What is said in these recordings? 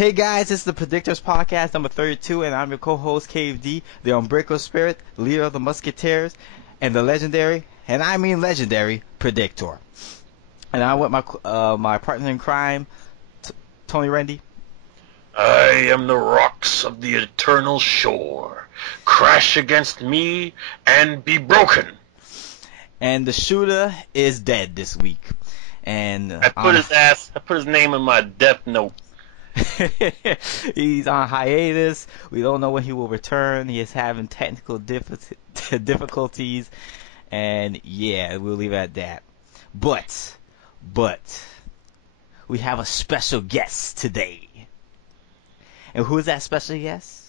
Hey guys, it's the PredicTOR's podcast number 32, and I'm your co-host KD, the unbreakable spirit, leader of the Musketeers, and the legendary, and I mean legendary, PredicTOR. And I'm with my partner in crime, Tony Rendy. I am the rocks of the eternal shore. Crash against me and be broken. And the shooter is dead this week. And I put his name in my death note. He's on hiatus. We don't know when he will return. He is having technical difficulties, and yeah, we'll leave it at that. But we have a special guest today. And who is that special guest?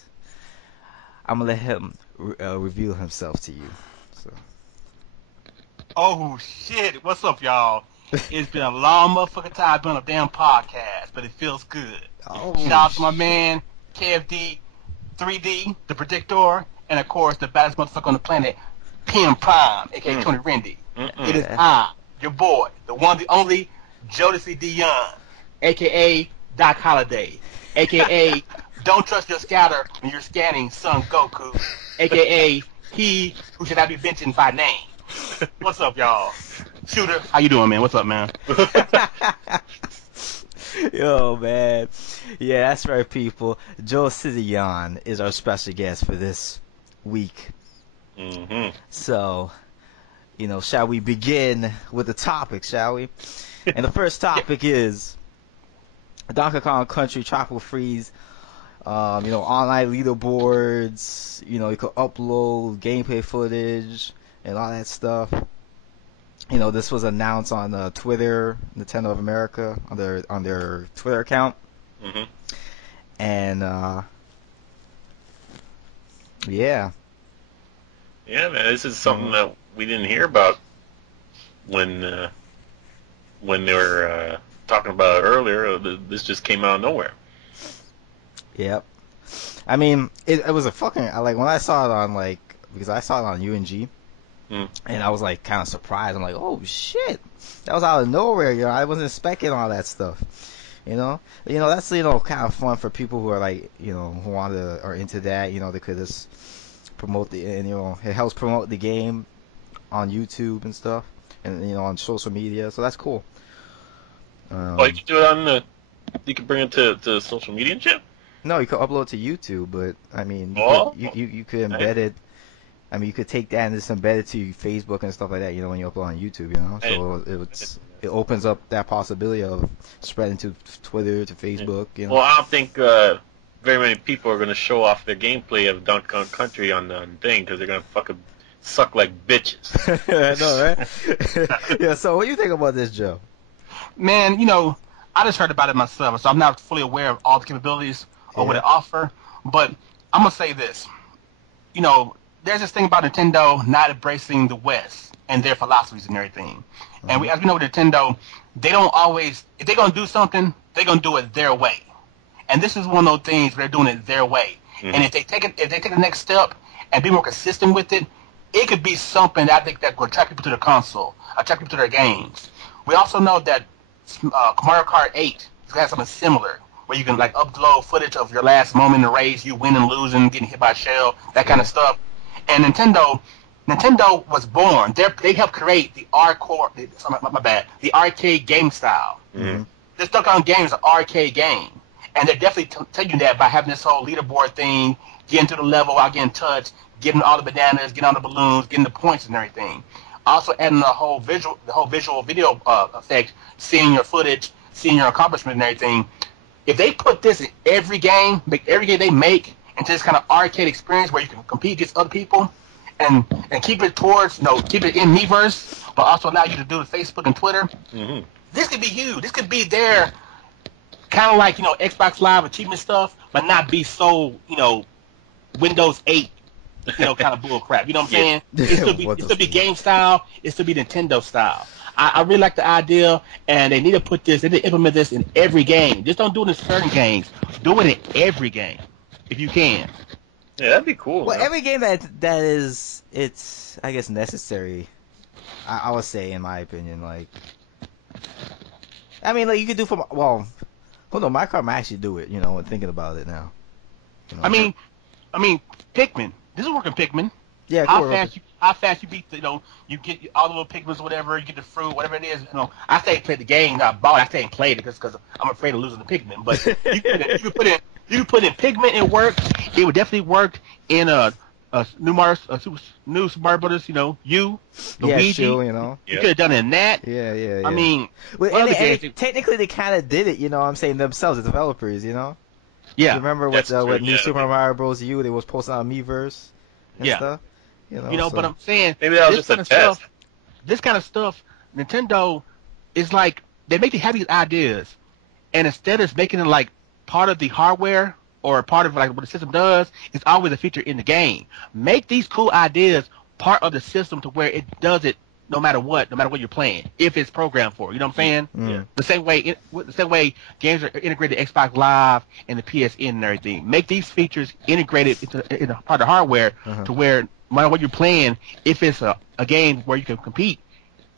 I'm gonna let him reveal himself to you. So. Oh shit! What's up, y'all? It's been a long motherfucking time doing a damn podcast, but it feels good. Oh, shout out to my man KFD 3D, the PredicTOR, and of course the baddest motherfucker on the planet, PM Prime, aka Tony Rendy. It is I, your boy, the one, the only, Jodeci Dion, aka Doc Holliday, aka Don't Trust Your Scatter when you're scanning Son Goku, aka he who should not be mentioned by name. What's up, y'all? Shooter, how you doing, man? What's up, man? Yo, man. Yeah, that's right, people. Joe Cizion is our special guest for this week. So, shall we begin with the topic, shall we? And the first topic is Donkey Kong Country Tropical Freeze. Online leaderboards. You could upload gameplay footage and all that stuff. This was announced on Twitter, Nintendo of America, on their Twitter account. And yeah. Yeah, man, this is something that we didn't hear about when they were talking about it earlier. This just came out of nowhere. Yep. I mean, it was a fucking when I saw it on because I saw it on UNG. And I was kind of surprised. I'm like, oh shit, that was out of nowhere. I wasn't expecting all that stuff. That's kind of fun for people who are who are into that. They could just promote it helps promote the game on YouTube and stuff, and on social media. So that's cool. You can do it you can bring it to social media and shit. No, you could upload to YouTube, but I mean, you could embed it. I mean, you could take that and just embed it to Facebook and stuff like that, when you upload on YouTube, So it opens up that possibility of spreading to Twitter, to Facebook, Well, I don't think very many people are going to show off their gameplay of Donkey Kong Country on the thing, because they're going to fucking suck like bitches. I know, right? Yeah, so what do you think about this, Joe? Man, I just heard about it myself, so I'm not fully aware of all the capabilities or what it offer, but I'm going to say this. There's this thing about Nintendo not embracing the West and their philosophies and everything. And as we know with Nintendo, they don't always, if they're going to do something, they're going to do it their way. And this is one of those things where they're doing it their way. And if they take the next step and be more consistent with it, it could be something that I think that will attract people to the console, attract people to their games. We also know that Mario Kart 8 has something similar, where you can upload footage of your last moment in the race, you winning, losing, getting hit by a shell, that kind of stuff. And Nintendo was born. They helped create the the arcade game style. This Donkey Kong game is an arcade game, and they're definitely telling you that by having this whole leaderboard thing, getting to the level without getting touched, getting all the bananas, getting all the balloons, getting the points and everything. Also adding the whole visual video effect, seeing your footage, seeing your accomplishment and everything. If they put this in every game they make into this kind of arcade experience where you can compete against other people and keep it towards, keep it in Miiverse, but also allow you to do it Facebook and Twitter. This could be huge. This could be their kind of Xbox Live achievement stuff, but not be so, Windows 8, kind of bull crap. You know what I'm saying? It still be game style. It still be Nintendo style. I really like the idea, and they need to implement this in every game. Just don't do it in certain games. Do it in every game. If you can. Yeah, that'd be cool. Well, every game that is, it's, I guess, necessary, I would say, in my opinion, I mean, you could do Well, no, my car might actually do it. When thinking about it now. I mean, Pikmin. This is working Pikmin. Yeah, how fast you beat you get all the little Pikmins or whatever, you get the fruit, whatever it is. I say play the game, not bought. I say played it because I'm afraid of losing the Pikmin. But you can put in Pikmin, it works. It would definitely work in new Super Mario Brothers. Luigi. Sure, You could have done it in that. Yeah. I mean, technically they kind of did it. What I'm saying, themselves, the developers. Yeah. You remember with New Super Mario Bros. U, they was posting on Miiverse and stuff. But I'm saying maybe that was just a test. This kind of stuff, Nintendo is like they make have these ideas, and instead of making it like part of the hardware or part of like what the system does, it's always a feature in the game. Make these cool ideas part of the system to where it does it no matter what you're playing, if it's programmed for. You know what I'm saying? Yeah. The same way games are integrated to Xbox Live and the PSN and everything. Make these features integrated into part of the hardware to where no matter what you're playing, if it's a game where you can compete,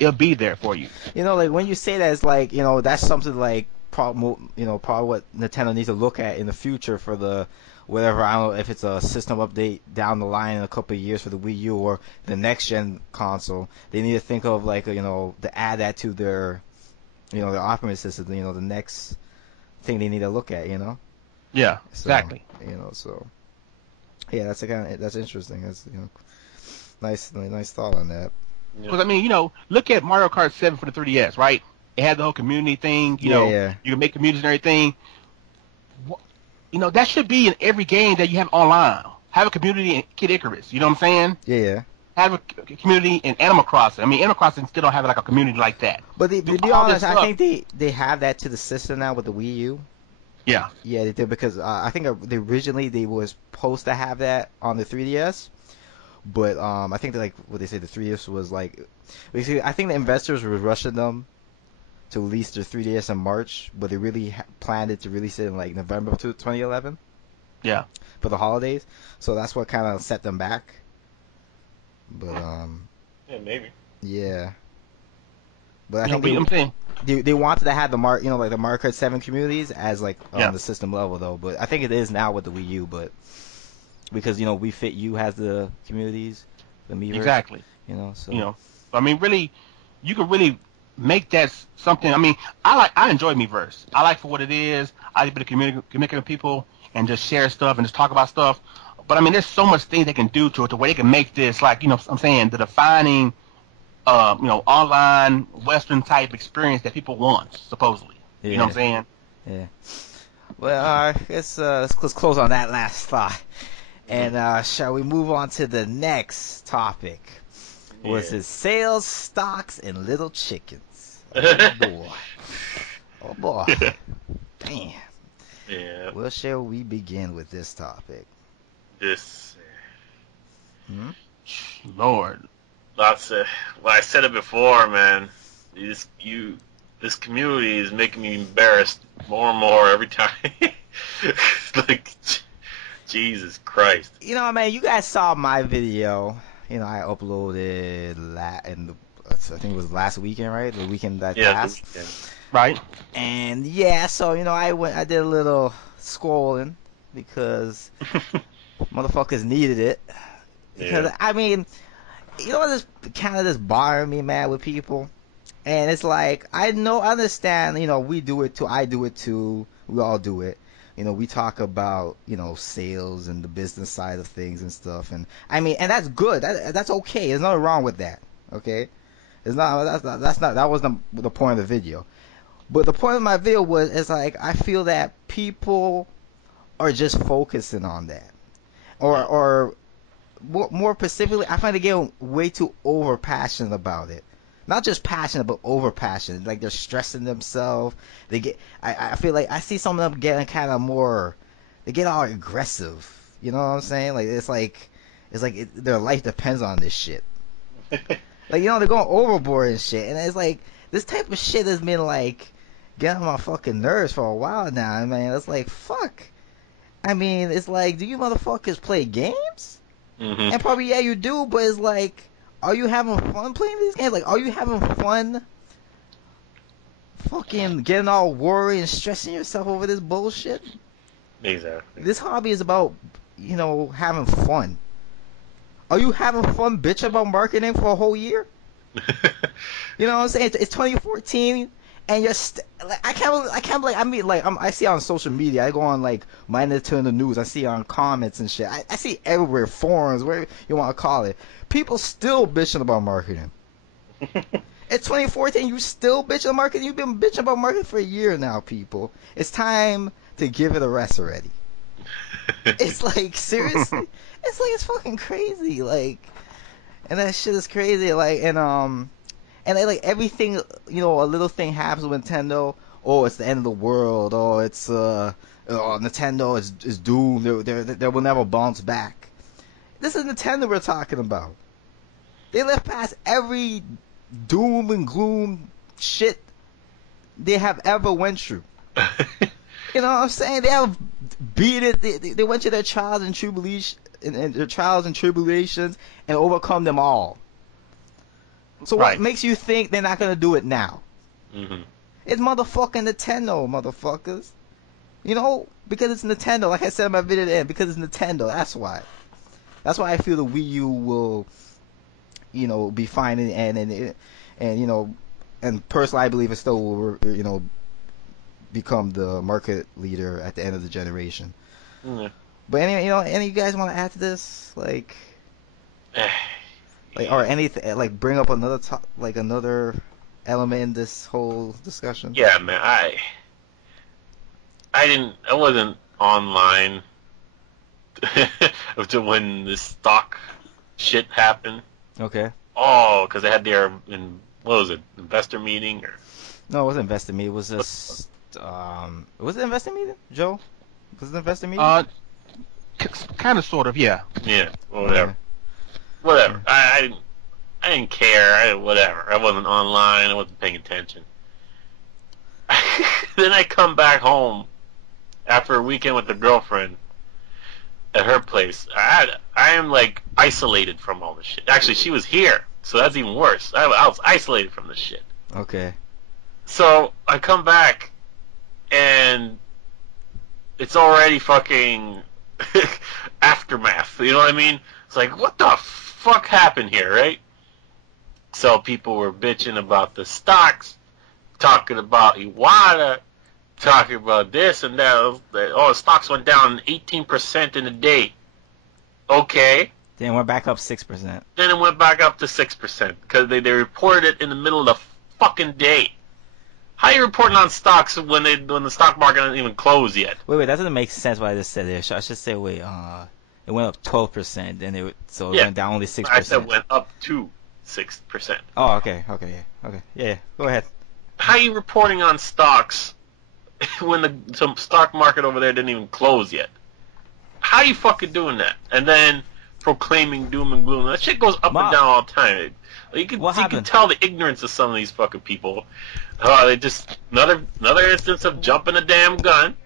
it'll be there for you. Like when you say that, it's like that's something like probably what Nintendo needs to look at in the future for the whatever. I don't know if it's a system update down the line in a couple of years for the Wii U or the next gen console. They need to think of like to add that to their their operating system. The next thing they need to look at. Yeah, exactly. So yeah, that's interesting. That's nice thought on that. Because look at Mario Kart 7 for the 3DS, right? It had the whole community thing. You can make communities and everything. That should be in every game that you have online. Have a community in Kid Icarus. You know what I'm saying? Yeah. Have a community in Animal Crossing. Animal Crossing still don't have like a community like that. But to be honest, I think they have that to the system now with the Wii U. Yeah. Yeah, they did because I think originally they was supposed to have that on the 3DS. But I think what they say the 3DS was like, basically, I think the investors were rushing them to release their 3DS in March, but they really planned it to release it in like November of 2011. Yeah. For the holidays, so that's what kind of set them back. But yeah, maybe. Yeah. But I think they wanted to have the like the Mario Kart 7 communities as like on the system level though. But I think it is now with the Wii U, but because Wii Fit U has the communities, the Miiverse. Exactly. So really, you could really make that something. I enjoy Miiverse. I like for what it is. I like to communicate with people and just share stuff and just talk about stuff. But there's so much things they can do to it, to where they can make this like I'm saying the defining, online Western type experience that people want supposedly. Yeah. You know what I'm saying? Yeah. Well, let's close on that last thought, and shall we move on to the next topic? Was it sales, stocks, and little chickens? Oh boy. Damn. Yeah. Well, shall we begin with this topic? Lord. Lots of. Well, I said it before, man. This community is making me embarrassed more and more every time. Like, Jesus Christ. Man, you guys saw my video. I uploaded I think it was last weekend, right? The weekend that passed. Right. And so I did a little scrolling because motherfuckers needed it. Because this kind of just bothering me, man, with people. And it's like I understand, we do it too, I do it too, we all do it. We talk about, sales and the business side of things and stuff. And and that's good. That's okay. There's nothing wrong with that. Okay? That wasn't the point of the video. But the point of my video is like, I feel that people are just focusing on that. Or more specifically, I find they get way too over passionate about it. Not just passionate, but over passionate. Like they're stressing themselves. I feel like I see some of them getting kind of more. They get all aggressive. You know what I'm saying? Like it's like their life depends on this shit. Like they're going overboard and shit. And it's like this type of shit has been like getting on my fucking nerves for a while now. It's like fuck. It's like, do you motherfuckers play games? Mm-hmm. And probably you do, but it's like, are you having fun playing these games? Like, are you having fun fucking getting all worried and stressing yourself over this bullshit. Exactly. This hobby is about, having fun. Are you having fun bitching about marketing for a whole year? You know what I'm saying? It's 2014, and you're I can't believe. I mean, like, I see on social media. I go on like my Nintendo news. I see on comments and shit. I see everywhere, forums, whatever you want to call it. People still bitching about marketing. It's 2014. You still bitching about marketing? You've been bitching about marketing for a year now, people. It's time to give it a rest already. It's like, seriously? It's fucking crazy, like, and that shit is crazy, like, and like everything, a little thing happens with Nintendo. Oh, it's the end of the world. Oh, it's Nintendo is doomed. They will never bounce back. This is Nintendo we're talking about. They lived past every doom and gloom shit they have ever went through. You know what I'm saying? They have beat it. They went to their trials and tribulations and overcome them all. So what makes you think they're not gonna do it now? Mm-hmm. It's motherfucking Nintendo, motherfuckers. Because it's Nintendo. Like I said in my video at the end, because it's Nintendo. That's why. That's why I feel the Wii U will, be fine and personally I believe it still will, become the market leader at the end of the generation. Mm-hmm. But anyway, any of you guys want to add to this, like or anything, like bring up another element in this whole discussion? Yeah, man. I wasn't online to when this stock shit happened. Okay. Oh, because they had their investor meeting or? No, it wasn't investor meeting. It was just was it investor meeting, Joe? Was it investor meeting? Kind of, sort of, yeah. Yeah, whatever. Whatever. I didn't care. Whatever. I wasn't online. I wasn't paying attention. Then I come back home after a weekend with the girlfriend at her place. I am like isolated from all this shit. Actually, she was here, so that's even worse. I was isolated from this shit. Okay. So I come back and it's already fucking aftermath. You know what I mean? It's like, what the fuck happened here, right? So people were bitching about the stocks, talking about Iwata, talking about this and that. Oh, the stocks went down 18% in a day. Okay. Then it went back up 6%. Then it went back up to 6% because they reported it in the middle of the fucking day. How are you reporting on stocks when the stock market hasn't even closed yet? Wait, that doesn't make sense what I just said there. I should say, wait, it went up 12%, then it went down only 6%. I said it went up to 6%. Oh, okay, yeah, go ahead. How are you reporting on stocks when some stock market over there didn't even close yet? How are you fucking doing that? And then proclaiming doom and gloom. That shit goes up and down all the time. You can tell the ignorance of some of these fucking people. They just another instance of jumping a damn gun.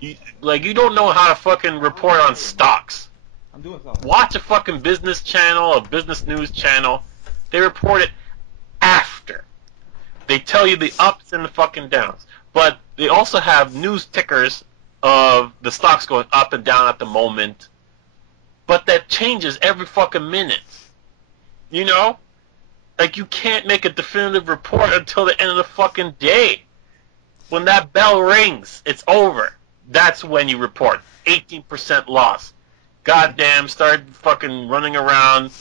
You don't know how to fucking report on stocks. I'm doing something. Watch a fucking business channel, a business news channel. They report it after. They tell you the ups and the fucking downs. But they also have news tickers of the stocks going up and down at the moment. But that changes every fucking minute. You know? Like, you can't make a definitive report until the end of the fucking day. When that bell rings, it's over. That's when you report. 18% loss. Goddamn, start fucking running around.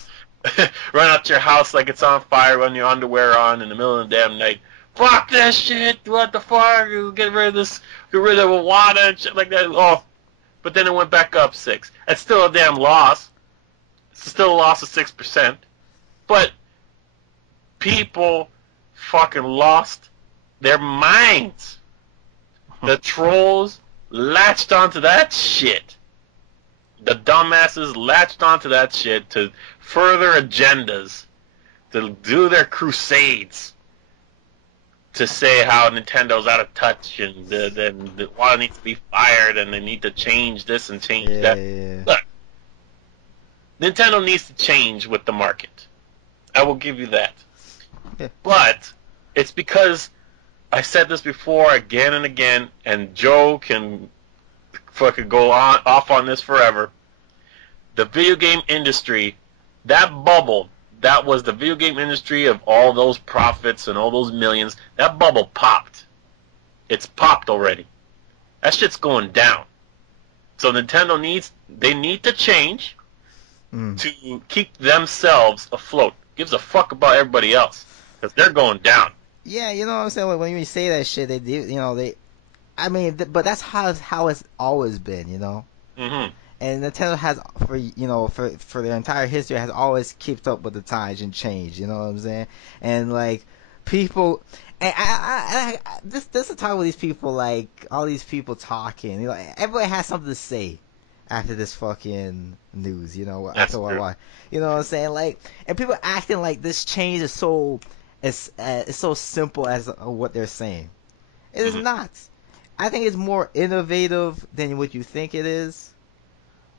Run up to your house like it's on fire, run your underwear on in the middle of the damn night. Fuck that shit, what the fuck? Get rid of this, get rid of water and shit like that. Oh, but then it went back up 6. That's still a damn loss. It's still a loss of 6%. But people fucking lost their minds. The trolls latched onto that shit. The dumbasses latched onto that shit to further agendas, to do their crusades, to say how Nintendo's out of touch and the Iwata needs to be fired and they need to change this and change that. Yeah. Look, Nintendo needs to change with the market. I will give you that. Yeah. But it's because I said this before again and again, and Joe can fucking go on off on this forever. The video game industry, that bubble, that was the video game industry of all those profits and all those millions. That bubble popped. It's popped already. That shit's going down. So Nintendo need to change to keep themselves afloat. Gives a fuck about everybody else because they're going down. Yeah, you know what I'm saying. Like, when you say that shit, they do. You know, I mean, but that's how it's always been. You know. Mm-hmm. And Nintendo has, for their entire history, has always kept up with the times and changed. You know what I'm saying? And like people, and this is talking with these people, like all these people talking. You know, everybody has something to say after this fucking news. You know, after why. You know what I'm saying? Like, and people acting like this change is so it's so simple as what they're saying. It is not. I think it's more innovative than what you think it is.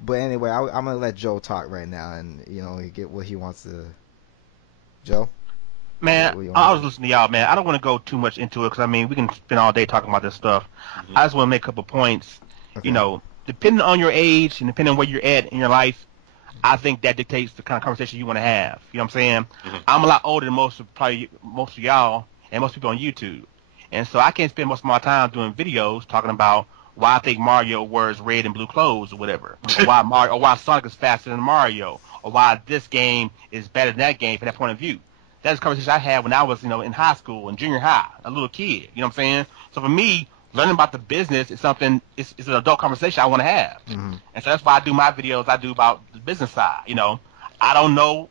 But anyway, I'm gonna let Joe talk right now, and get what he wants to. Joe, man, I was listening to y'all, man. I don't want to go too much into it because I mean we can spend all day talking about this stuff. I just want to make a couple points. Okay. You know, depending on your age and depending on where you're at in your life, I think that dictates the kind of conversation you want to have. You know what I'm saying? I'm a lot older than most of y'all and most people on YouTube, and so I can't spend most of my time doing videos talking about why I think Mario wears red and blue clothes or whatever, or why Sonic is faster than Mario, or why this game is better than that game from that point of view. That's a conversation I had when I was, in high school and junior high, a little kid. You know what I'm saying? So for me, learning about the business is something. It's an adult conversation I want to have, and so that's why I do my videos. I do about the business side. I don't know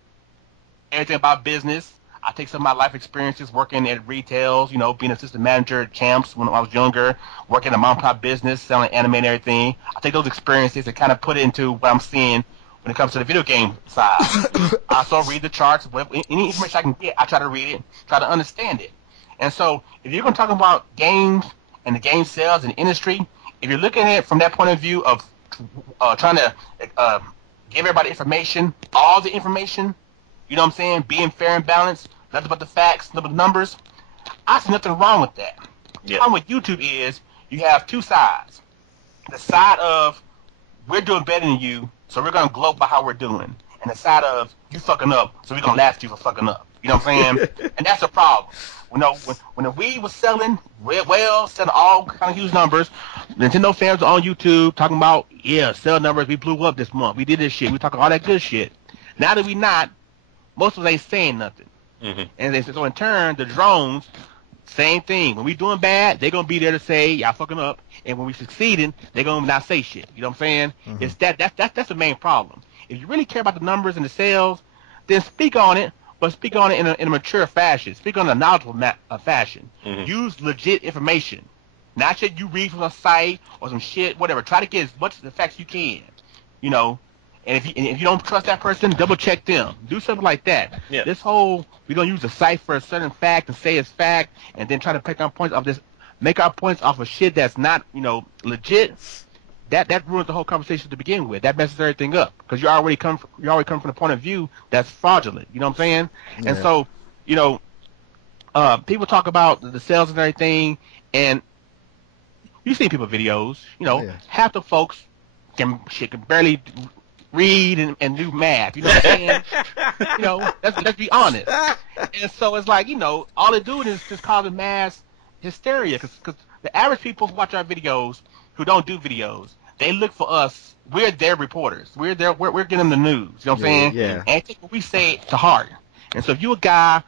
everything about business. I take some of my life experiences working at retails, being assistant manager at Champs when I was younger, working a mom and pop business, selling anime and everything. I take those experiences and kind of put it into what I'm seeing when it comes to the video game side. I also read the charts. Any information I can get, I try to read it, try to understand it. And so if you're going to talk about games and the game sales and industry, if you're looking at it from that point of view of trying to give everybody information, all the information, you know what I'm saying, being fair and balanced, nothing but the facts, nothing but the numbers, I see nothing wrong with that. The problem with YouTube is you have two sides. The side of we're doing better than you, so we're going to gloat about how we're doing. And the side of you fucking up, so we're going to laugh at you for fucking up. You know what I'm saying? And that's a problem. When the weed was selling selling all kind of huge numbers, Nintendo fans are on YouTube talking about, sell numbers, we blew up this month, we did this shit, we talking all that good shit. Now that we not, most of us ain't saying nothing. And so in turn, the drones, same thing. When we doing bad, they're gonna be there to say y'all fucking up, and when we succeeding, they're gonna not say shit. You know what I'm saying? It's that's the main problem. If you really care about the numbers and the sales, then speak on it, but speak on it in a mature fashion. Speak on a knowledgeable fashion. Use legit information, not shit you read from a site or some shit, whatever. Try to get as much of the facts you can. And if you don't trust that person, double check them. Do something like that. Yeah. This whole we don't use a site for a certain fact and say it's fact, and then try to make our points off of shit that's not legit. That ruins the whole conversation to begin with. That messes everything up because you already come from the point of view that's fraudulent. You know what I'm saying? Yeah. And so people talk about the sales and everything, and you see people videos. Half the folks can barely read and do math, you know what I'm saying? Let's be honest. And so it's like, all they're doing is just causing mass hysteria because the average people who watch our videos who don't do videos, they look for us. We're their reporters. We're getting them the news. You know what I'm saying? Yeah. And take what we say to heart. And so if you a guy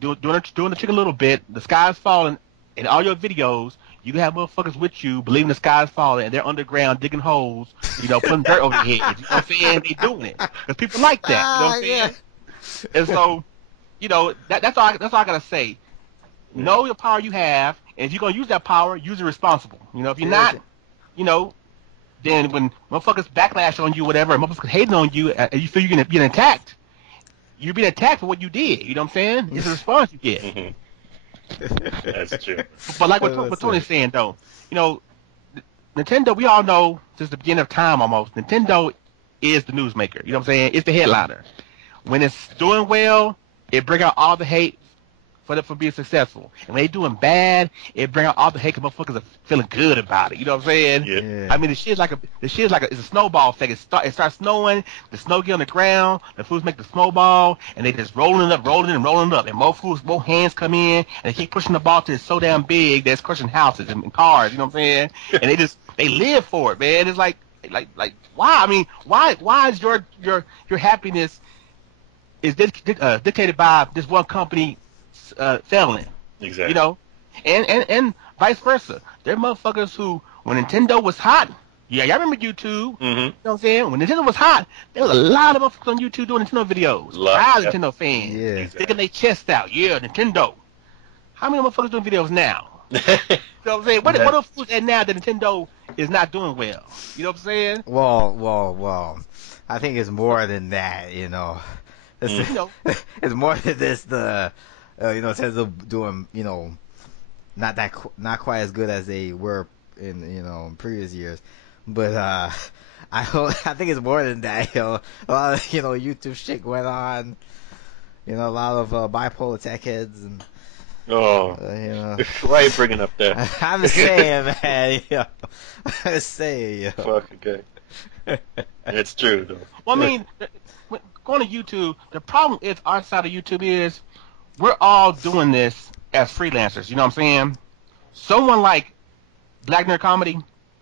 doing the trick a little bit, the sky's falling, in all your videos, you have motherfuckers with you believing the sky's falling, and they're underground digging holes, putting dirt over their heads. You know what I'm saying? They doing it because people like that. You know what I'm saying? And so, that's all I gotta say. Know the power you have, and if you're gonna use that power, use it responsible. If you're not, then when motherfuckers backlash on you, whatever, and motherfuckers hating on you, and you feel you're getting attacked, you're being attacked for what you did. You know what I'm saying? It's a response you get. That's true. But like what Tony's saying, though, Nintendo, we all know since the beginning of time almost, Nintendo is the newsmaker. You know what I'm saying? It's the headliner. When it's doing well, it bring out all the hate for being successful. And when they doing bad, it bring out all the hate 'cause motherfuckers are feeling good about it. You know what I'm saying? Yeah. I mean, the shit's like it's a snowball effect. It starts snowing, the snow get on the ground, the fools make the snowball, and they just rolling it up, and more hands come in, and they keep pushing the ball till it's so damn big that it's crushing houses and cars. You know what I'm saying? And they live for it, man. It's like why? I mean, why is your happiness is dictated by this one company failing? Exactly. You know, and vice versa. There are motherfuckers who, when Nintendo was hot, yeah, y'all remember YouTube? Mm-hmm. You know what I'm saying? When Nintendo was hot, there was a lot of motherfuckers on YouTube doing Nintendo videos. Proud Nintendo fans, sticking their chest out. Yeah, Nintendo. How many motherfuckers doing videos now? You know what I'm saying? What are fools at now that Nintendo is not doing well? You know what I'm saying? Well. I think it's more than that, you know. It's more than this. Nintendo doing, not quite as good as they were in previous years, but I think it's more than that. A lot of YouTube shit going on. A lot of bipolar tech heads and. Oh, why are you bringing up that? I'm just saying, man. I'm just saying, Fuck, okay. It's true, though. Well, I mean, going to YouTube, the problem is our side of YouTube is we're all doing this as freelancers. You know what I'm saying? Someone like Black Nerd Comedy,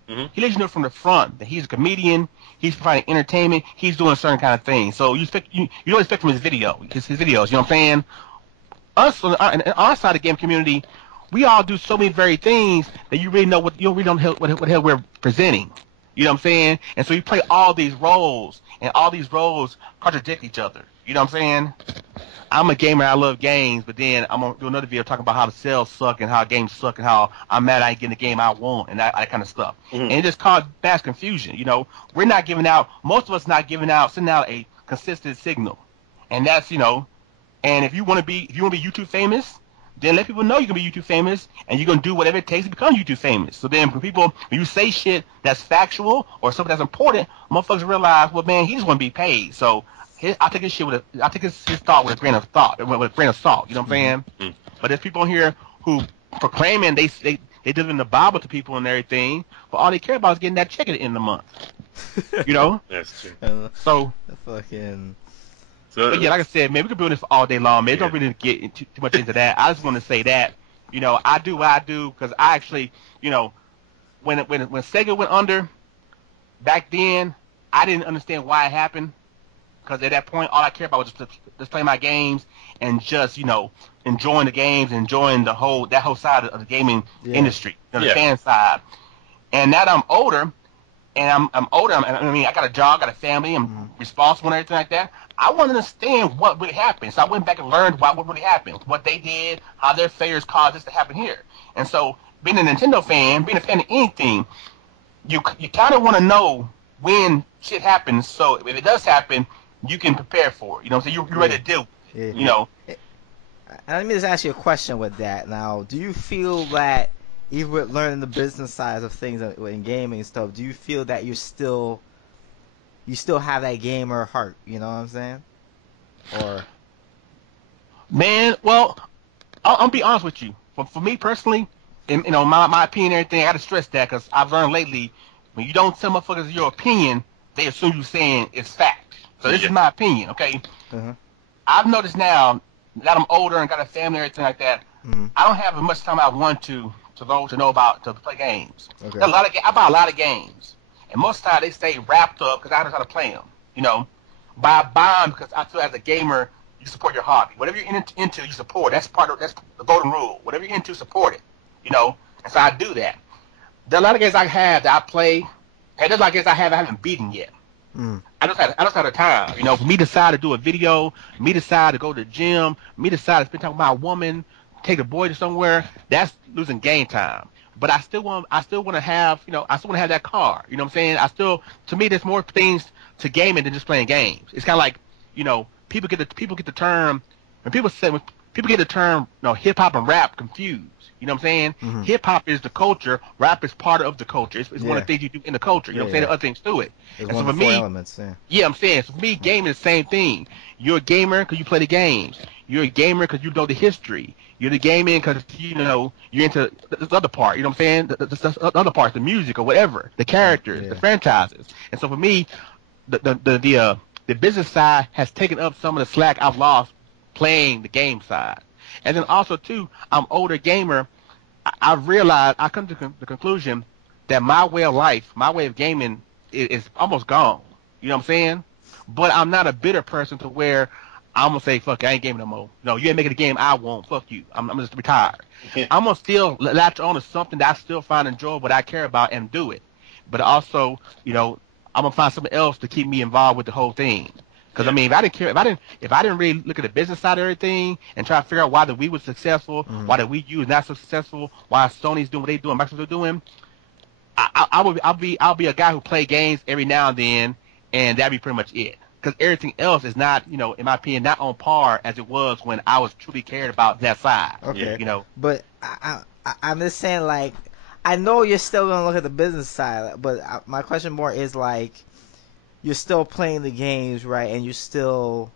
he lets you know from the front that he's a comedian, he's providing entertainment, he's doing a certain kind of thing. So you don't expect from his videos. You know what I'm saying? Us on our side of the game community, we all do so many very things that you really know what the hell we're presenting. You know what I'm saying? And so you play all these roles, and all these roles contradict each other. You know what I'm saying? I'm a gamer, I love games, but then I'm going to do another video talking about how the sales suck and how games suck and how I'm mad I ain't getting the game I want and that kind of stuff. And it just caused mass confusion. We're not giving out, most of us sending out a consistent signal. And that's, and if you want to be YouTube famous, then let people know you can be YouTube famous, and you're going to do whatever it takes to become YouTube famous. So then when you say shit that's factual or something that's important, motherfuckers realize, well, man, he just want to be paid. So I take his thought with a grain of salt. You know what I'm saying? But there's people here who proclaiming they deliver the Bible to people and everything, but all they care about is getting that check at the end of the month. That's true. So So, but yeah, like I said, man, we could be doing this all day long, man. Don't really get too much into that. I just want to say that, I do what I do because I actually, when Sega went under, back then, I didn't understand why it happened. Because at that point, all I cared about was just playing my games and just, enjoying the games, enjoying that whole side of the gaming industry, the fan side. And now that I'm older, I got a job, got a family, I'm responsible and everything like that. I want to understand what really happened. So I went back and learned what really happened, what they did, how their failures caused this to happen here. And so being a Nintendo fan, being a fan of anything, you kind of want to know when shit happens. So if it does happen, you can prepare for it. You know what I'm saying? You're ready to do it. And let me just ask you a question with that. Now, do you feel that even with learning the business side of things in gaming and stuff, do you feel that you still have that gamer heart? You know what I'm saying? Or man, well, I'll be honest with you. For me personally, my opinion and everything, I got to stress that because I've learned lately when you don't tell motherfuckers your opinion, they assume you're saying it's fact. So this is my opinion, okay? I've noticed now that I'm older and got a family and everything like that, I don't have as much time I want to play games. Okay. I buy a lot of games, and most of the time they stay wrapped up because I don't know how to play them. But I buy them because I feel as a gamer, you support your hobby. Whatever you're into, you support. That's the golden rule. Whatever you're into, support it. And so I do that. There are a lot of games I have that I play, and there's a lot of games I haven't beaten yet. I just had the time. For me decide to do a video, me decide to go to the gym, me decide to spend time with my woman, take the boy to somewhere. That's losing game time. But I still want to have that car. You know what I'm saying? To me, there's more things to gaming than just playing games. It's kind of like, people get the term when people get the term, hip hop and rap confused. You know what I'm saying? Hip hop is the culture, rap is part of the culture. It's one of the things you do in the culture. You know what I'm saying? There are other things to it. It's and one so of for the four me, elements. I'm saying. So for me, gaming is the same thing. You're a gamer because you play the games. You're a gamer because you know the history. You're the gaming because you're into the other part. You know what I'm saying? The other parts, the music or whatever, the characters, the franchises. And so for me, the business side has taken up some of the slack I've lost playing the game side. And then also too, I'm older gamer. I've realized I come to the conclusion that my way of life, my way of gaming is almost gone. You know what I'm saying? But I'm not a bitter person to where I'm gonna say, fuck, I ain't gaming no more. No, you ain't making a game I won't. Fuck you. I'm just retired. I'm gonna still latch on to something that I still find enjoyable, that I care about, and do it. But also, I'm gonna find something else to keep me involved with the whole thing. Because I mean, if I didn't really look at the business side of everything and try to figure out why the Wii was successful, why the Wii U is not so successful, why Sony's doing what they do and Microsoft are doing, I'll be a guy who play games every now and then, and that'd be pretty much it. Because everything else is not, in my opinion, not on par as it was when I was truly cared about that side. Okay. But I'm just saying, like, I know you're still gonna look at the business side, but my question more is like, you're still playing the games, right? And you still,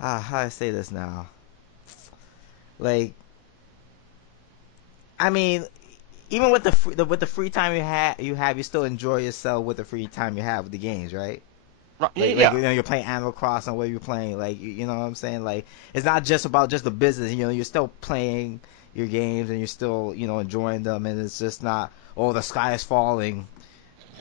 how do I say this now? Like, I mean, even with the free time you still enjoy yourself with the free time you have with the games, right? Like, you're playing Animal Crossing, where you're playing, like, you know what I'm saying? Like, it's not just about just the business. You're still playing your games and you're still, enjoying them, and it's just not, oh, the sky is falling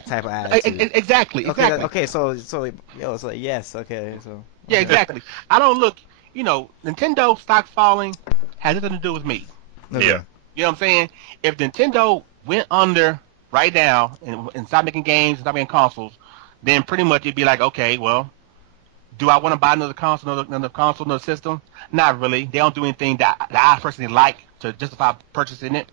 type of attitude. Exactly. Okay. So it's like, yes. Okay. So. Okay. Yeah, exactly. I don't look. Nintendo stock falling has nothing to do with me. Okay. Yeah. You know what I'm saying? If Nintendo went under right now and stopped making games and stopped making consoles, then pretty much it'd be like, okay, well, do I want to buy another console, another system? Not really. They don't do anything that I personally like to justify purchasing it.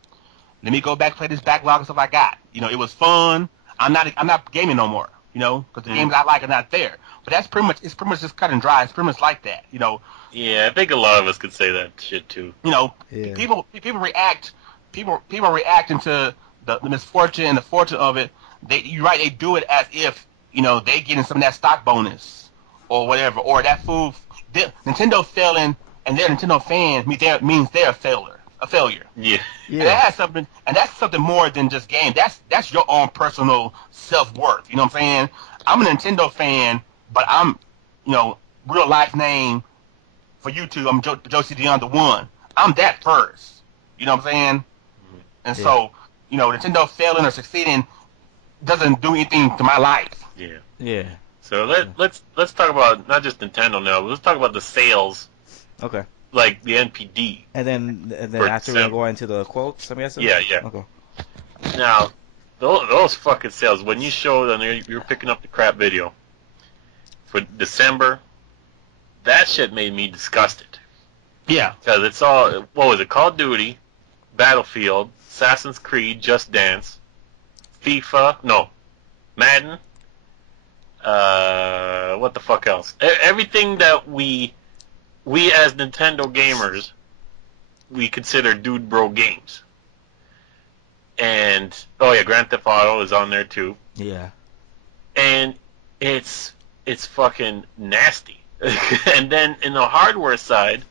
Let me go back, play this backlog of stuff I got. It was fun. I'm not gaming no more. Because the games I like are not there. But it's pretty much just cut and dry. It's pretty much like that. Yeah, I think a lot of us could say that shit too. People react. People reacting to the misfortune and the fortune of it. You're right. They do it as if they getting some of that stock bonus or whatever, or that food. Nintendo failing and they're a Nintendo fan means they're a failure. Yeah. And that's something more than just game. That's your own personal self-worth. You know what I'm saying? I'm a Nintendo fan, but I'm, real life name for YouTube, I'm Josie Dion the One. I'm that first. You know what I'm saying? And so, Nintendo failing or succeeding doesn't do anything to my life. Yeah. Yeah. So let's talk about not just Nintendo now, but let's talk about the sales. Okay. Like the NPD. And then after we'll go into the quotes, I'm guessing? Yeah. Okay. Now, those fucking sales, when you showed on there, you're picking up the crap video for December, that shit made me disgusted. Yeah. Because it's all, what was it, Call of Duty, Battlefield, Assassin's Creed, Just Dance, Madden, what the fuck else? Everything that we as Nintendo gamers, we consider dude bro games. And, Grand Theft Auto is on there too. Yeah. And it's fucking nasty. And then in the hardware side,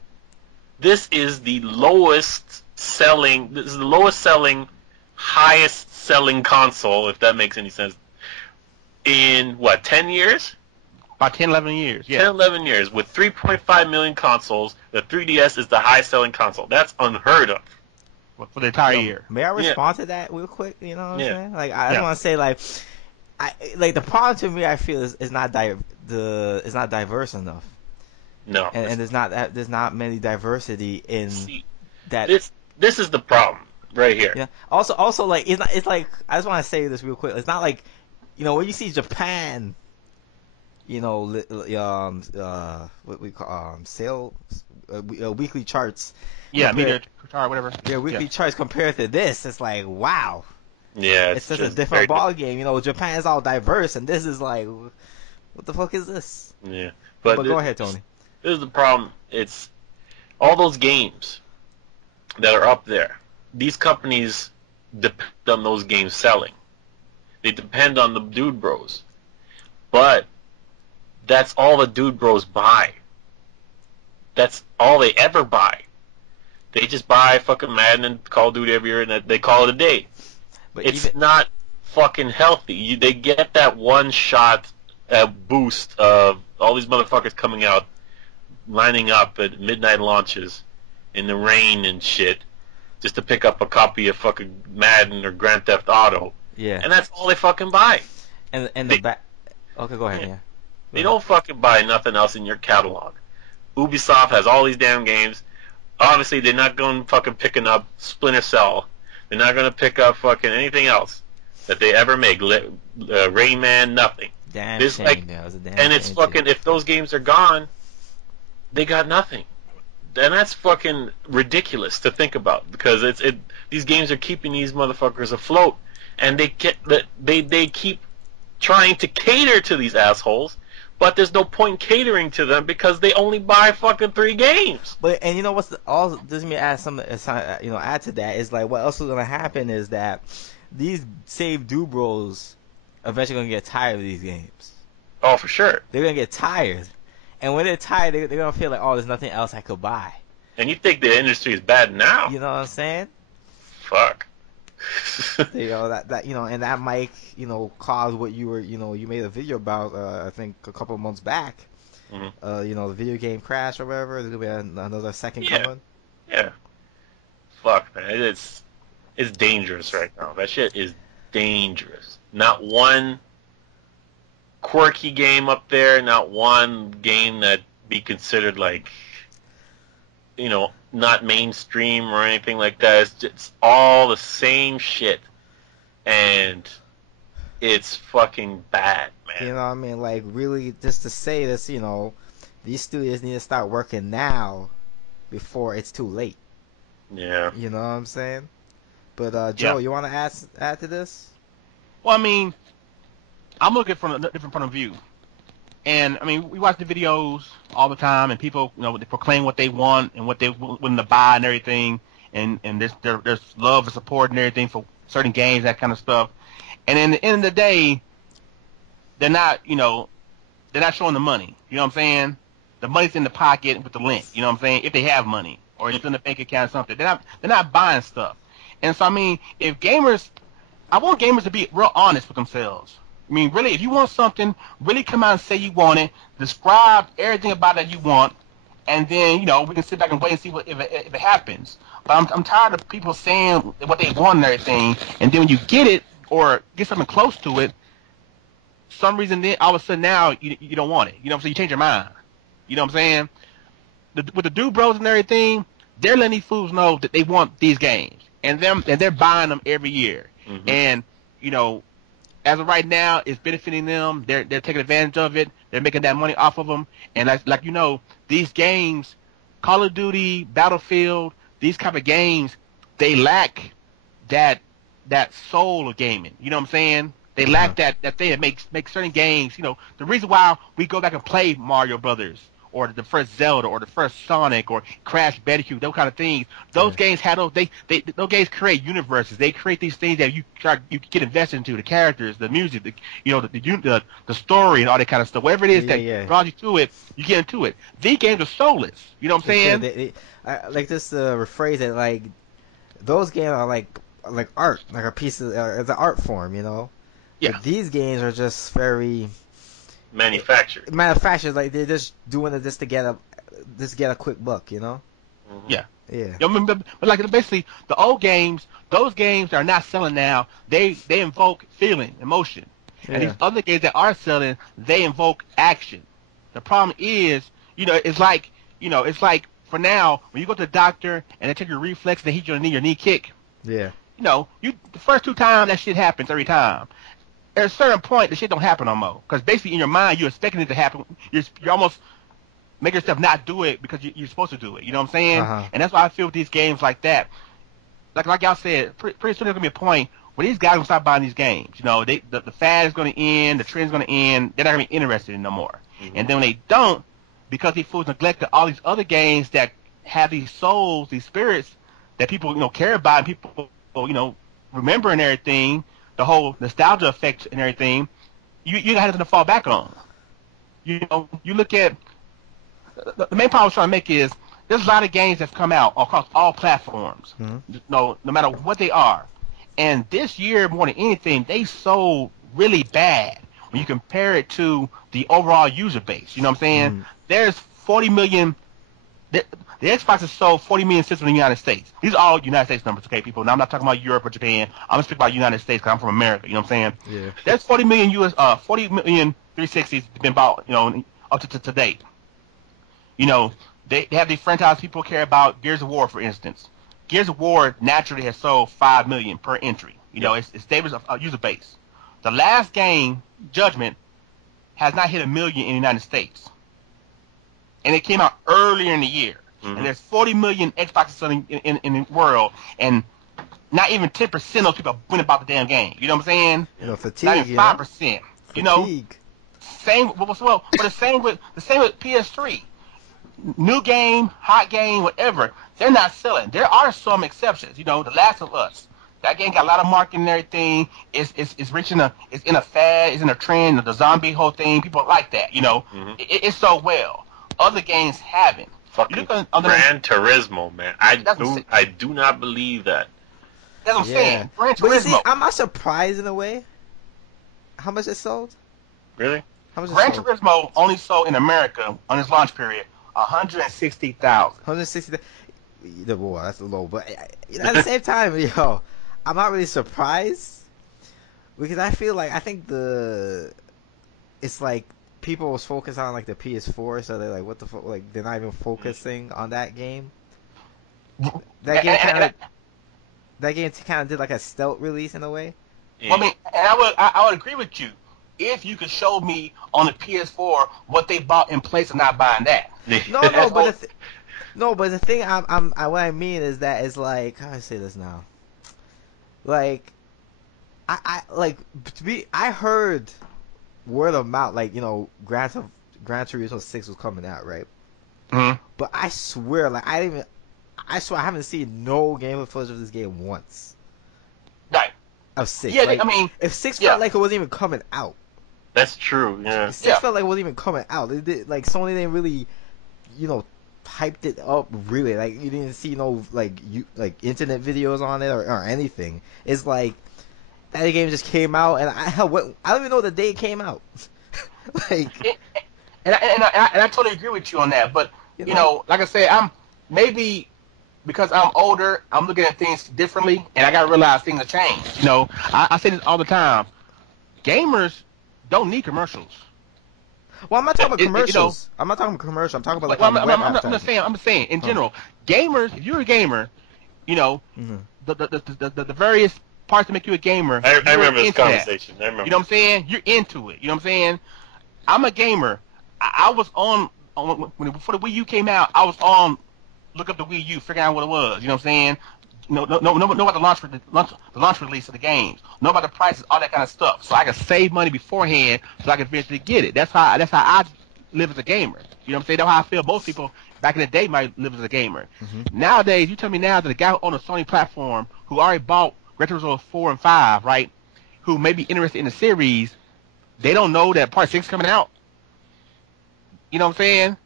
this is the lowest selling, highest selling console, if that makes any sense, in, 10 years? About 10, 11 years, yeah. 10, 11 years. With 3.5 million consoles, the 3DS is the highest selling console. That's unheard of. For the entire year. May I respond to that real quick? You know what I'm saying? Like, I just want to say, like, the problem to me, I feel, is not diverse enough. No. And there's not many diversity in that. This is the problem right here. Yeah. Also, like, it's like, I just want to say this real quick. It's not like, when you see Japan, what we call sales, weekly charts. Yeah, media chart, whatever. Yeah, weekly charts compared to this, it's like, wow. Yeah, it's just a different ball game. Japan's all diverse, and this is like, what the fuck is this? Yeah, but go ahead, Tony. This is the problem. It's all those games that are up there. These companies depend on those games selling. They depend on the dude bros. But that's all the dude bros buy. that's all they ever buy. They just buy fucking Madden and Call of Duty every year, and they call it a day. But it's not fucking healthy. They get that one shot boost of all these motherfuckers coming out, lining up at midnight launches in the rain and shit, just to pick up a copy of fucking Madden or Grand Theft Auto. Yeah. And that's all they fucking buy. Okay, go ahead. Yeah. They don't fucking buy nothing else in your catalog. Ubisoft has all these damn games. Obviously, they're not going fucking picking up Splinter Cell. They're not going to pick up fucking anything else that they ever make. Rayman, nothing. Damn this, shame. like, That was a damn and it's shame fucking, too. if those games are gone, they got nothing. And that's fucking ridiculous to think about, because these games are keeping these motherfuckers afloat, and they keep trying to cater to these assholes, but there's no point catering to them because they only buy fucking 3 games. But and you know what's just me add something, add to that is like what else is gonna happen is that these same Dubros eventually gonna get tired of these games. Oh, for sure. They're gonna get tired, and when they're tired, they're gonna feel like, oh, there's nothing else I could buy. And you think the industry is bad now? You know what I'm saying? Fuck. That and that might cause what you were you made a video about I think a couple of months back. Mm-hmm. The video game crash or whatever. There's gonna be another second coming. Yeah. Fuck, man. It's dangerous right now. That shit is dangerous. Not one quirky game up there. Not one game that be considered like, not mainstream or anything like that. It's just all the same shit, and it's fucking bad, man. You know what I mean? Like, really, just to say this, these studios need to start working now before it's too late. Yeah. You know what I'm saying? But Joe, you want to add to this? Well, I mean, I'm looking from a different point of view. And, I mean, we watch the videos all the time, and people, they proclaim what they want and what they willing to buy and everything, and there's love and support and everything for certain games, that kind of stuff. And in the end of the day, they're not showing the money. You know what I'm saying? The money's in the pocket with the link. You know what I'm saying? If they have money, or it's in the bank account or something, they're not buying stuff. And so, I mean, I want gamers to be real honest with themselves. I mean, really, if you want something, really come out and say you want it, describe everything about it you want, and then, we can sit back and wait and see if it happens. But I'm tired of people saying what they want and everything, and then when you get it, or get something close to it, some reason then, all of a sudden now, you don't want it. You know what I'm saying? You change your mind. You know what I'm saying? With the Dude Bros and everything, they're letting these fools know that they want these games, and they're buying them every year. Mm-hmm. And, as of right now, it's benefiting them. They're taking advantage of it. They're making that money off of them. And these games, Call of Duty, Battlefield, these type of games, they lack that soul of gaming. You know what I'm saying? They lack that thing that makes certain games. The reason why we go back and play Mario Brothers, or the first Zelda, or the first Sonic, or Crash Bandicoot, those kind of things. Those games had those games create universes. They create these things that you get invested into, the characters, the music, the story, and all that kind of stuff. Whatever it is that draws you to it, you get into it. These games are soulless. You know what I'm saying? I like this rephrase it, like those games are like art, like a piece of it's an art form, Yeah. But these games are just very manufactured, like they're just doing it just to get a quick buck, Mm-hmm. Yeah. Yeah. But like basically the old games, those games are not selling now. They invoke feeling, emotion. Yeah. And these other games that are selling, they invoke action. The problem is, it's like for now, when you go to the doctor and they take your reflex and they hit your knee kick. Yeah. The first 2 times that shit happens every time. At a certain point, the shit don't happen no more. Because basically in your mind, you're expecting it to happen. You're almost making yourself not do it because you're supposed to do it. You know what I'm saying? Uh-huh. And that's why I feel with these games like that. Like y'all said, pretty soon there's going to be a point where these guys are going to stop buying these games. The fad is going to end, the trend's going to end. They're not going to be interested in no more. Mm-hmm. And then when they don't, because these fools neglected all these other games that have these souls, these spirits that people, care about, and people, remember and everything, the whole nostalgia effect and everything, you got nothing to fall back on. You look at, the main point I was trying to make is there's a lot of games that's come out across all platforms. No matter what they are. And this year, more than anything, they sold really bad when you compare it to the overall user base. You know what I'm saying? There's 40 million. The Xbox has sold 40 million systems in the United States. These are all United States numbers, okay, people? Now, I'm not talking about Europe or Japan. I'm going to speak about United States because I'm from America. You know what I'm saying? Yeah. There's 40 million 360s been bought, up to date. They have these franchise people care about. Gears of War, for instance. Gears of War naturally has sold 5 million per entry. It's David's user base. The last game, Judgment, has not hit 1 million in the United States. And it came out earlier in the year. And there's 40 million Xboxes selling in the world, and not even 10% of those people went about the damn game. You know what I'm saying? Fatigue. Not even 5%. Fatigue. But the same with PS3. New game, hot game, whatever. They're not selling. There are some exceptions. The Last of Us. That game got a lot of marketing and everything. It's in a fad. It's in a trend. The zombie whole thing. People like that. It's so well. Other games haven't. Fucking Gran Turismo, man. I do not believe that. That's what I'm saying. Gran Turismo. But you see, I'm not surprised in a way. How much it sold? Really? How much Gran Turismo only sold in America on its launch period 160,000. 160,000. Boy, that's low. But at the same time, I'm not really surprised because I think it's like people was focused on like the PS4, so they're like, what the fuck? Like they're not even focusing on that game. That game kind of did like a stealth release in a way. Yeah. Well, I mean, and I would agree with you if you could show me on the PS4 what they bought in place of not buying that. But the thing what I mean is that is like, how do I say this now? Like, I heard word of mouth, like, Gran Turismo 6 was coming out, right? But I swear, like, I haven't seen no gameplay footage of this game once. Right. Of 6. Yeah, like, I mean, if 6 felt like it wasn't even coming out. That's true, yeah. 6 felt like it wasn't even coming out. Like, Sony didn't really, hyped it up really. Like, you didn't see no, like internet videos on it or anything. It's like, that game just came out, and I don't even know the day it came out. Like, and I totally agree with you on that. But like I said, I'm maybe because I'm older, I'm looking at things differently, and I gotta realize things have changed. I say this all the time. Gamers don't need commercials. Well, I'm not talking about commercials. I'm not talking about commercials. I'm talking about I'm just saying in general, gamers. If you're a gamer, the various parts to make you a gamer. I remember this conversation. I remember. You know what I'm saying? You're into it. You know what I'm saying? I'm a gamer. I was on before the Wii U came out. I was on look up the Wii U, figuring out what it was. You know what I'm saying? Know about the launch release of the games. Know about the prices, all that kind of stuff. So I can save money beforehand, so I can eventually get it. That's how I live as a gamer. You know what I'm saying? That's how I feel. Most people back in the day might live as a gamer. Nowadays, you tell me now that a guy on a Sony platform who already bought Gran Turismo 4 and 5, right? Who may be interested in the series, they don't know that Part 6 coming out. You know what I'm saying?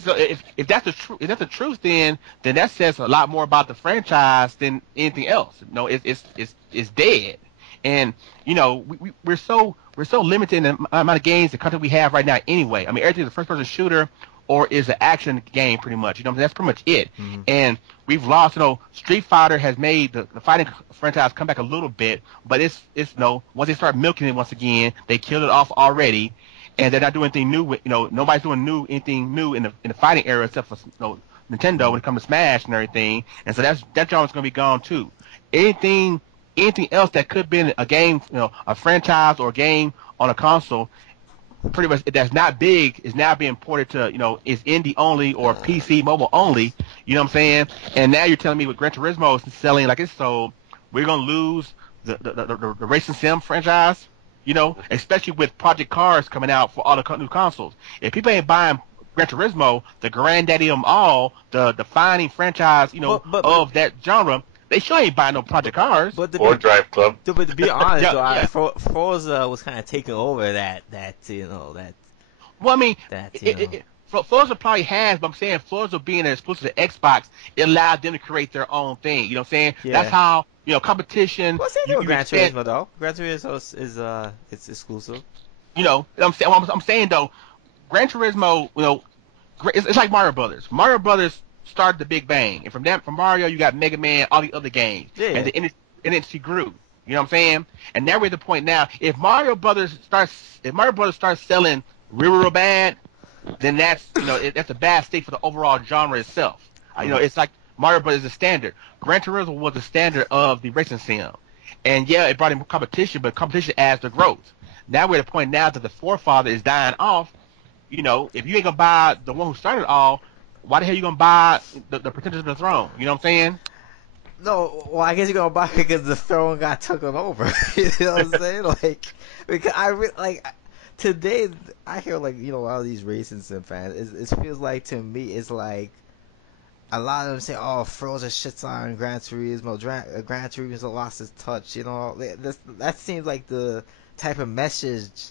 So if that's the truth, then that says a lot more about the franchise than anything else. It's dead, and we're so limited in the amount of games, the content we have right now. Anyway, I mean, everything is a first-person shooter or is an action game, pretty much. That's pretty much it. And we've lost. Street Fighter has made the fighting franchise come back a little bit, but it's once they start milking it once again, they killed it off already. And they're not doing anything new with, nobody's doing anything new in the fighting era except for Nintendo when it comes to Smash and everything. And so that genre is going to be gone too. Anything else that could be a game, a franchise or a game on a console, pretty much that's not big is now being ported to, is indie only or PC mobile only. You know what I'm saying? And now you're telling me with Gran Turismo is selling like it's sold, we're going to lose the racing sim franchise. Especially with Project Cars coming out for all the new consoles. If people ain't buying Gran Turismo, the granddaddy of them all, the defining franchise, of that genre, they sure ain't buying no Project Cars. Or Drive Club. But to be honest, Forza was kind of taking over that. Well, I mean, Forza probably has, but I'm saying Forza being exclusive to Xbox, it allowed them to create their own thing. You know what I'm saying? Yeah. That's how, competition. Well, same thing with Gran Turismo though. Gran Turismo is it's exclusive. You know, I'm saying though, Gran Turismo, it's like Mario Brothers. Mario Brothers started the Big Bang, and from Mario you got Mega Man, all the other games, and the industry grew. You know what I'm saying? And now we're at the point now. If Mario Brothers starts selling real bad, then that's that's a bad state for the overall genre itself. It's like Mario Brothers is a standard. Gran Turismo was the standard of the racing sim, and yeah, it brought in competition, but competition adds to growth. Now we're at a point now that the forefather is dying off. If you ain't gonna buy the one who started it all, why the hell you gonna buy the pretender to the throne? You know what I'm saying? No, well, I guess you're gonna buy it because the throne got taken over. You know what I'm saying? Like, because today I hear a lot of these racing sim fans. It feels like to me it's like a lot of them say, "Oh, Frozen shits on Gran Turismo. Gran Turismo lost its touch." That seems like the type of message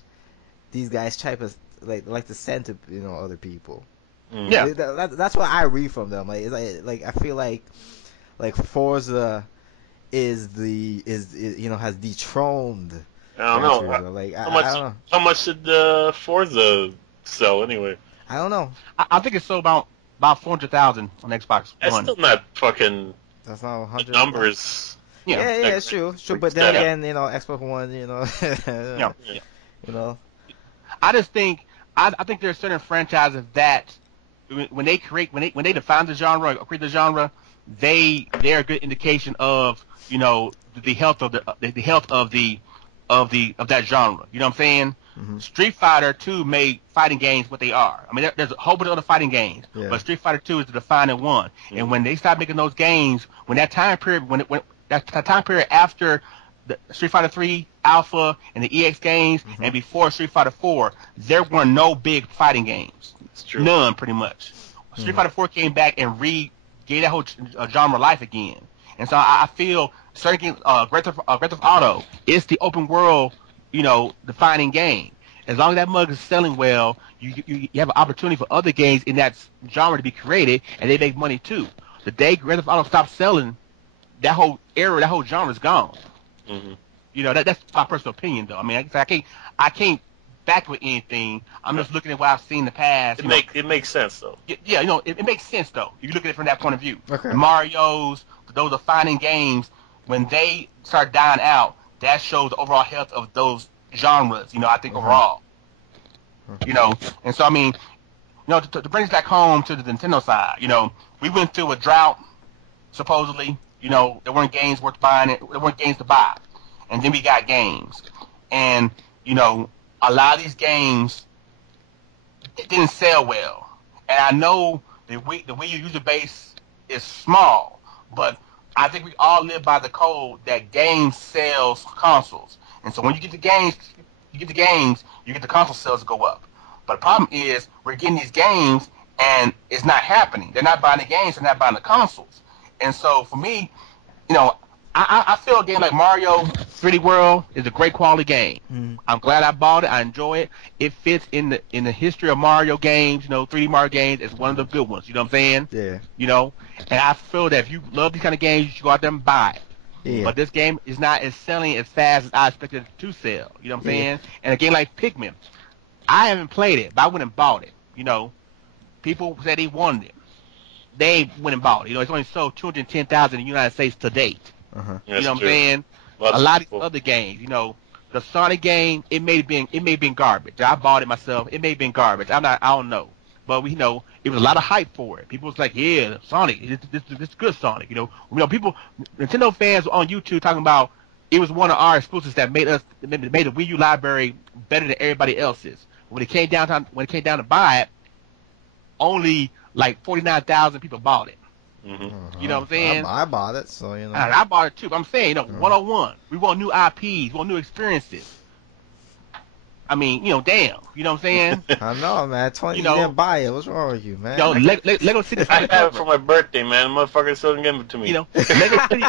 these guys try to like to send to other people. Yeah, that's what I read from them. Like I feel like Forza has dethroned. I don't know. Like how much did Forza sell anyway? I don't know. I think it sold about 400,000 on Xbox That's One. still not fucking. That's not 100 numbers. Yeah, it's true. But then again, Xbox One, I just think I think there are certain franchises that when they define the genre, or create the genre, they're a good indication of the health of that genre. You know what I'm saying? Mm-hmm. Street Fighter 2 made fighting games what they are. I mean, there's a whole bunch of other fighting games, but Street Fighter 2 is the defining one. Mm-hmm. And when they started making those games, when that time period, when that time period after the Street Fighter 3 Alpha and the EX games, mm-hmm. and before Street Fighter 4, there were no big fighting games. It's true. None, pretty much. Mm-hmm. Street Fighter 4 came back and gave that whole genre life again. And so I feel certain games, Grand Theft Auto is the open world, defining game. As long as that mug is selling well, you have an opportunity for other games in that genre to be created, and they make money too. The day Grand Theft Auto stops selling, that whole era, that whole genre is gone. Mm-hmm. That's my personal opinion, though. I mean, I can't back with anything. I'm just looking at what I've seen in the past. It makes sense, though. Yeah, it makes sense, though. You look at it from that point of view. Okay. The Marios, those defining games, when they start dying out, that shows the overall health of those genres, I think, overall. And so, I mean, to bring us back home to the Nintendo side, we went through a drought, supposedly. There weren't games worth buying. There weren't games to buy. And then we got games. And, a lot of these games, it didn't sell well. And I know the Wii U user base is small, but I think we all live by the code that games sells consoles. And so when you get the games, you get the console sales to go up. But the problem is we're getting these games and it's not happening. They're not buying the games, they're not buying the consoles. And so for me, I feel a game like Mario 3D World is a great quality game. Mm. I'm glad I bought it. I enjoy it. It fits in the history of Mario games. 3D Mario games is one of the good ones. You know what I'm saying? Yeah. And I feel that if you love these kind of games, you should go out there and buy it. Yeah. But this game is not selling as fast as I expected it to sell. You know what I'm saying? And a game like Pikmin, I haven't played it, but I went and bought it. People said they wanted it. They went and bought it. It's only sold 210,000 in the United States to date. Uh-huh. You know what I'm saying? A lot of these other games, the Sonic game, it may have been garbage. I bought it myself. It may have been garbage. I don't know. But it was a lot of hype for it. People was like, yeah, Sonic, this is good Sonic. People, Nintendo fans were on YouTube talking about it was one of our exclusives that made the Wii U library better than everybody else's. When it came down to buy it, only like 49,000 people bought it. Mm-hmm. You know what I'm saying? I bought it, so I bought it too. But I'm saying, 101. We want new IPs, we want new experiences. I mean, damn. You know what I'm saying? I know, man. 20 you didn't buy it. What's wrong with you, man? Lego City. I have it for my birthday, man. The motherfucker still didn't give it to me. Lego City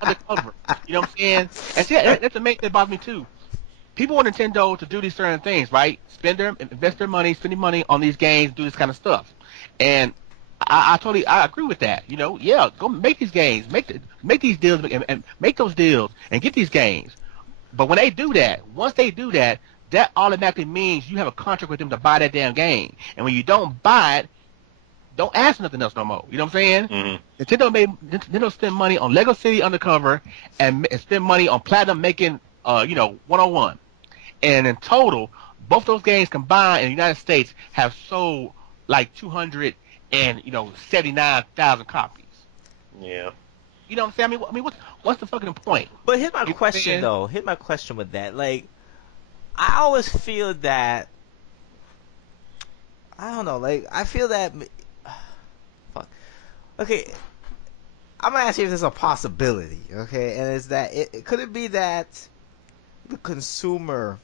undercover. You know what I'm saying? And see, that's the main thing about me too. people want Nintendo to do these certain things, right? Invest their money, spending money on these games, do this kind of stuff. And I totally agree with that. Yeah, go make these games, make these deals, and make those deals, and get these games. But when they do that, once they do that, that automatically means you have a contract with them to buy that damn game. And when you don't buy it, don't ask for nothing else no more. You know what I'm saying? Mm-hmm. Nintendo spend money on Lego City Undercover and spend money on Platinum making 101. And in total, both those games combined in the United States have sold like 279,000 copies. Yeah. You know what I'm saying? I mean, what's the fucking point? But here's my question, though. Here's my question with that. Like, I always feel that, I don't know, like, I feel that, fuck. Okay, I'm gonna ask you if there's a possibility, okay? And it's that, could it be that the consumer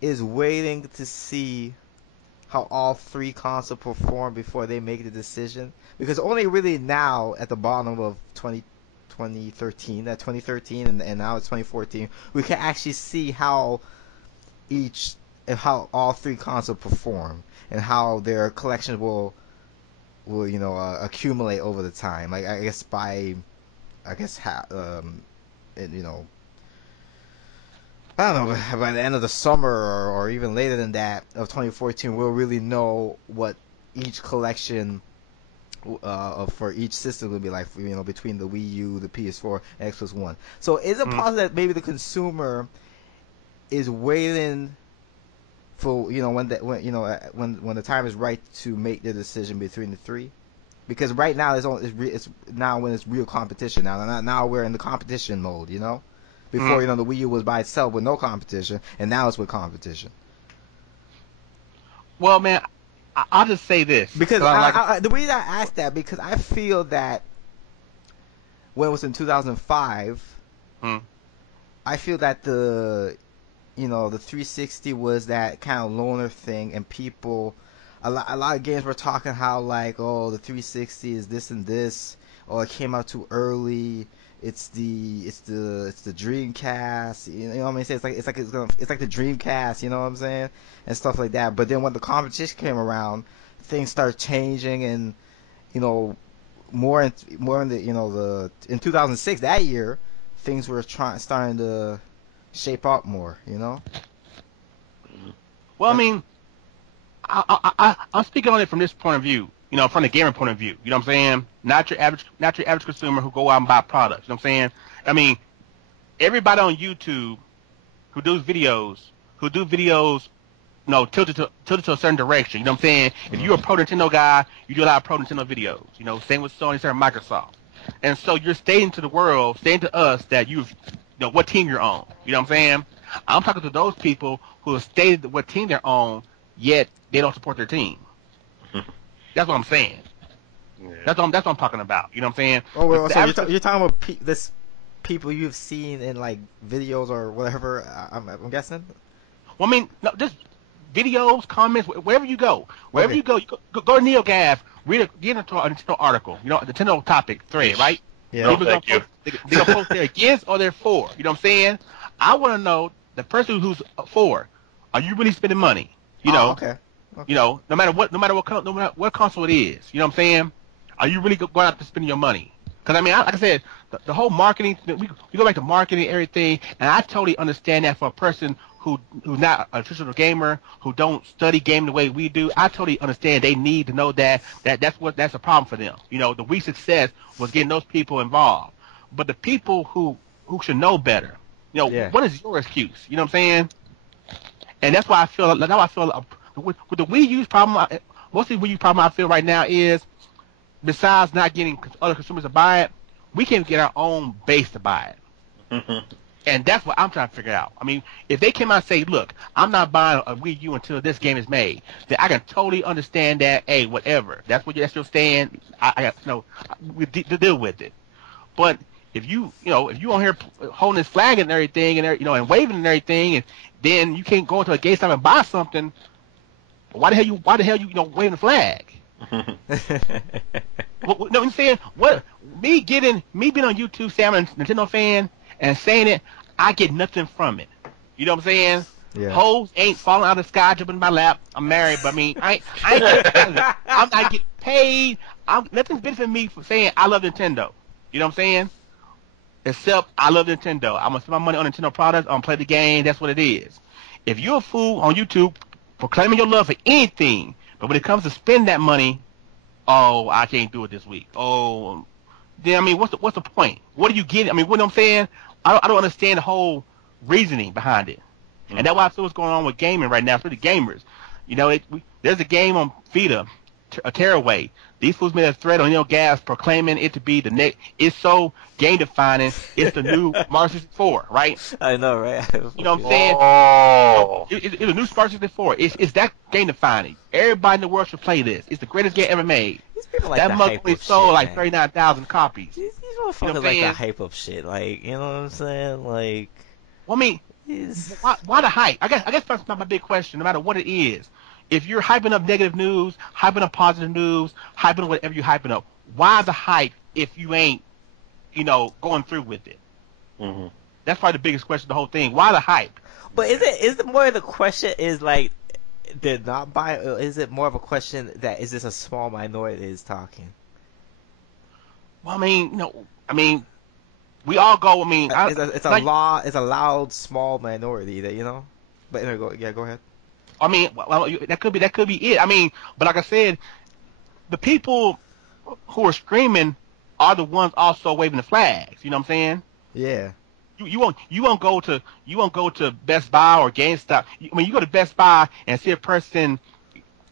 is waiting to see how all three consoles perform before they make the decision? Because only really now, at the bottom of 2013, and now it's 2014, we can actually see how all three consoles perform and how their collections will accumulate over the time. Like, I guess I don't know, by the end of the summer or even later than that of 2014, we'll really know what each collection for each system will be like, between the Wii U, the PS4, and Xbox One. So is it possible that maybe the consumer is waiting for when the time is right to make the decision between the three? Because right now it's now when it's real competition. Now we're in the competition mode, Before, the Wii U was by itself with no competition, and now it's with competition. Well, man, I'll just say this. Because the reason I asked that, because I feel that when it was in 2005, I feel that the 360 was that kind of loner thing, and people, a lot of games were talking how, like, oh, the 360 is this and this, or it came out too early. It's the Dreamcast, you know what I mean? It's like the Dreamcast, you know what I'm saying, and stuff like that. But then when the competition came around, things started changing, and more in the in 2006, that year, things were starting to shape up more, Well, I mean, I'm speaking on it from this point of view. From the gamer point of view, you know what I'm saying? Not your average consumer who go out and buy products, you know what I'm saying? I mean, everybody on YouTube who do videos, tilted to a certain direction, you know what I'm saying? If you're a pro Nintendo guy, you do a lot of pro Nintendo videos, same with Sony, same with Microsoft. And so you're stating to the world, stating to us that what team you're on, you know what I'm saying? I'm talking to those people who have stated what team they're on, yet they don't support their team. That's what I'm saying. Yeah. That's what I'm talking about. You know what I'm saying? Oh, well, so you're talking about this people you've seen in, like, videos or whatever, I'm guessing? Well, I mean, no, just videos, comments, wherever you go. Wherever you go to NeoGAF, get into a Nintendo article, a Nintendo topic thread, right? Yeah, thank you. They're going to post they're against or they're for. You know what I'm saying? I want to know, the person who's for, are you really spending money? Okay. No matter what console it is, you know what I'm saying? Are you really going out to spend your money? Because, I mean, like I said, the whole marketing, we go back to marketing and everything, and I totally understand that for a person who's not a traditional gamer, who don't study game the way we do. I totally understand they need to know that's a problem for them. The Wii success was getting those people involved. But the people who should know better, what is your excuse? You know what I'm saying? And that's why I feel with the Wii U's problem, mostly Wii U problem I feel right now is, besides not getting other consumers to buy it, we can't get our own base to buy it. Mm-hmm. And that's what I'm trying to figure out. I mean, if they came out and say, look, I'm not buying a Wii U until this game is made, then I can totally understand that, hey, whatever. That's your stand. I got we deal with it. But if you on here holding this flag and everything, and and waving and everything, and then you can't go into a GameStop and buy something, why the hell you waving the flag? No, I'm saying, me being on YouTube saying I'm a Nintendo fan and saying it, I get nothing from it. You know what I'm saying? Yeah. Hoes ain't falling out of the sky, jumping in my lap. I'm married, but I mean, I ain't getting, I'm not getting paid. Nothing's benefiting me for saying I love Nintendo. You know what I'm saying? Except I love Nintendo. I'm gonna spend my money on Nintendo products. I'm gonna play the game. That's what it is. If you're a fool on YouTube proclaiming your love for anything, but when it comes to spend that money, oh, I can't do it this week. Oh, then I mean, what's the point? What are you getting? I mean, what I'm saying, I don't understand the whole reasoning behind it, and that's why I feel what's going on with gaming right now for the gamers. You know, there's a game on Vita, a Tearaway. These fools made a thread on Gas proclaiming it to be the next. It's so game defining. It's the new Mario 64, right? I know, right? You know what I'm saying? Oh. It's a new Mario 64. It's that game defining. Everybody in the world should play this. It's the greatest game ever made. These people like That the mug hype only up sold shit, like man. 39,000 copies. These motherfuckers You know what I'm like the saying? hype up shit. Like, you know what I'm saying? Like, Well, I mean, why the hype? I guess that's not my big question. No matter what it is, if you're hyping up negative news, hyping up positive news, hyping up whatever you're hyping up, why the hype if you ain't, going through with it? Mm-hmm. That's probably the biggest question of the whole thing. Why the hype? but is it more of the question is like they're not buying? Or is it more of a question that is this a small minority that is talking? Well, I mean, we all go. I mean, It's a loud small minority that But anyway, go ahead. I mean, well, that could be it. I mean, but like I said, the people who are screaming are the ones also waving the flags. You know what I'm saying? Yeah. You won't go to Best Buy or GameStop. You go to Best Buy and see a person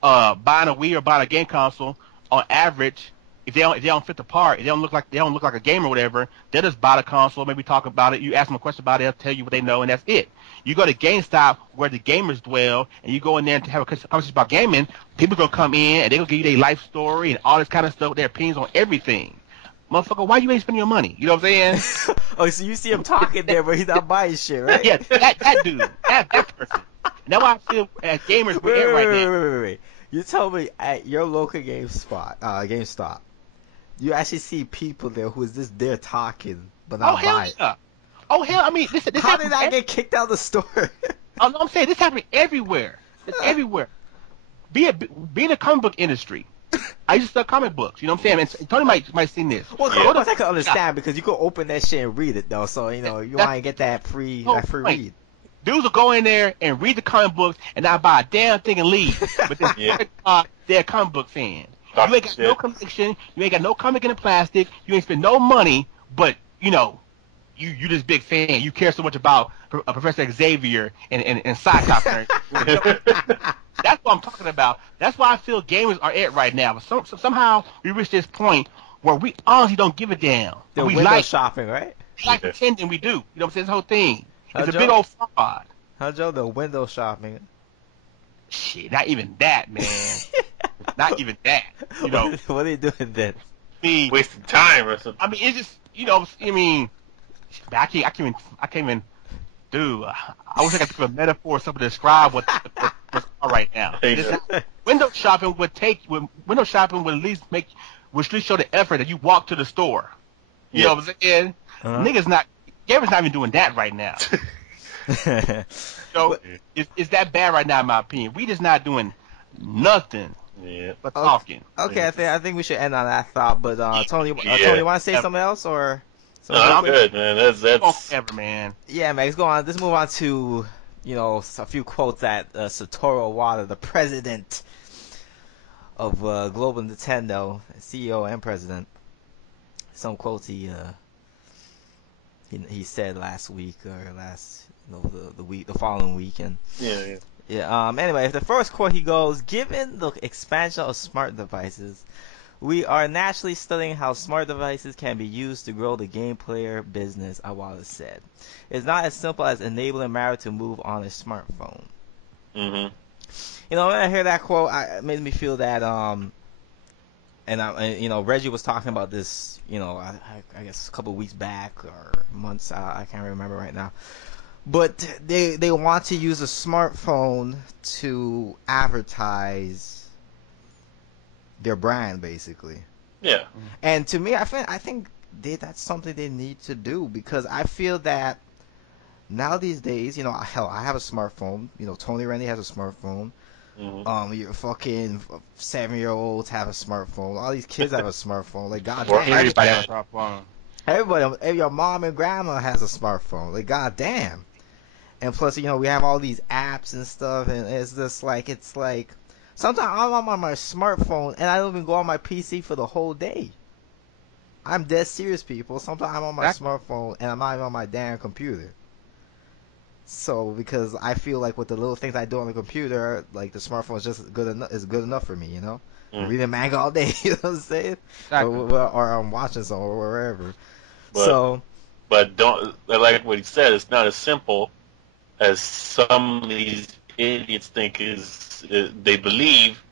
buying a Wii or buying a game console. On average, if they don't fit the part, if they don't look like a gamer or whatever, they'll just buy the console, maybe talk about it. You ask them a question about it, they'll tell you what they know, and that's it. You go to GameStop where the gamers dwell, and you go in there to have a conversation about gaming. People gonna come in and they gonna give you their life story and all this kind of stuff, their opinions on everything. Motherfucker, why you ain't spending your money? You know what I'm saying? Oh, so you see him talking there, but he's not buying shit, right? Yeah, that dude, that person. And that's why I feel as gamers we're right now. Wait. You told me at your local GameStop, you actually see people there who is just there talking, but not buying. Yeah. Oh hell! I mean, this How did I get kicked out of the store? I'm saying this happening everywhere. It's everywhere. Be in the comic book industry. I used to sell comic books. You know what I'm saying? And Tony might seen this. Well, I can understand because you can open that shit and read it though. So you want to get that free read. Dudes will go in there and read the comic books and not buy a damn thing and leave. But they're a comic book fan. You ain't got no collection. You ain't got no comic in the plastic. You ain't spend no money. But you this big fan. You care so much about Professor Xavier and Cyclops. That's what I'm talking about. That's why I feel gamers are at right now. But somehow we reach this point where we honestly don't give a damn. We window shopping, right? We like pretending we do. You know what I'm saying? This whole thing. It's a big old fraud. How Joe the window shopping? Shit, not even that, man. Not even that. What are you doing then? Wasting time or something. I mean, it's just I can't even. Dude, I wish I could think of a metaphor or something to describe what's right now. Window shopping would at least show the effort that you walk to the store. You know what I'm saying? Uh-huh. Gamers not even doing that right now. So it's that bad right now, in my opinion. We just not doing nothing but talking. Okay, I think we should end on that thought. But Tony, want to say something else or? No, I'm good, man. That's whatever, man. Yeah, man. Let's move on to a few quotes that Satoru Iwata, the president of Global Nintendo, CEO and president. Some quotes he said last week or the following week, and anyway, the first quote he goes, given the expansion of smart devices, we are naturally studying how smart devices can be used to grow the game player business, Iwata said. It's not as simple as enabling Mario to move on a smartphone. Mm-hmm. When I hear that quote, it made me feel that Reggie was talking about this, I guess a couple of weeks back or months, I can't remember right now. But they want to use a smartphone to advertise their brand, basically. Yeah. And to me, I think that's something they need to do, because I feel that now these days, hell, I have a smartphone. Tony Randy has a smartphone. Your fucking 7-year-olds have a smartphone. All these kids have a smartphone. Like, goddamn. Everybody has a smartphone. Everybody, your mom and grandma has a smartphone. Like, goddamn. And plus, we have all these apps and stuff, and it's just like, sometimes I'm on my smartphone and I don't even go on my PC for the whole day. I'm dead serious, people. Sometimes I'm on my smartphone and I'm not even on my damn computer. So, because I feel like with the little things I do on the computer, like the smartphone is just good enough for me, Reading manga all day, you know what I'm saying? Exactly. Or I'm watching something or wherever. But don't, like what he said, it's not as simple as some of these idiots think they believe.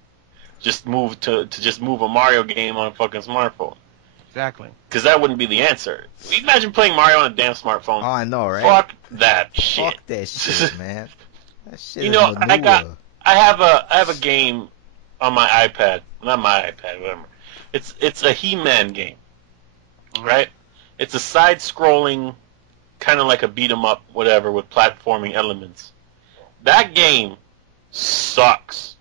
Just move a Mario game on a fucking smartphone. Exactly. Because that wouldn't be the answer. Imagine playing Mario on a damn smartphone. Oh, I know, right? Fuck that shit. Fuck that shit, man. That shit is I have a game on my iPad. Not my iPad, whatever. It's a He-Man game, right? It's a side-scrolling, kind of like a beat-em-up, whatever, with platforming elements. That game sucks.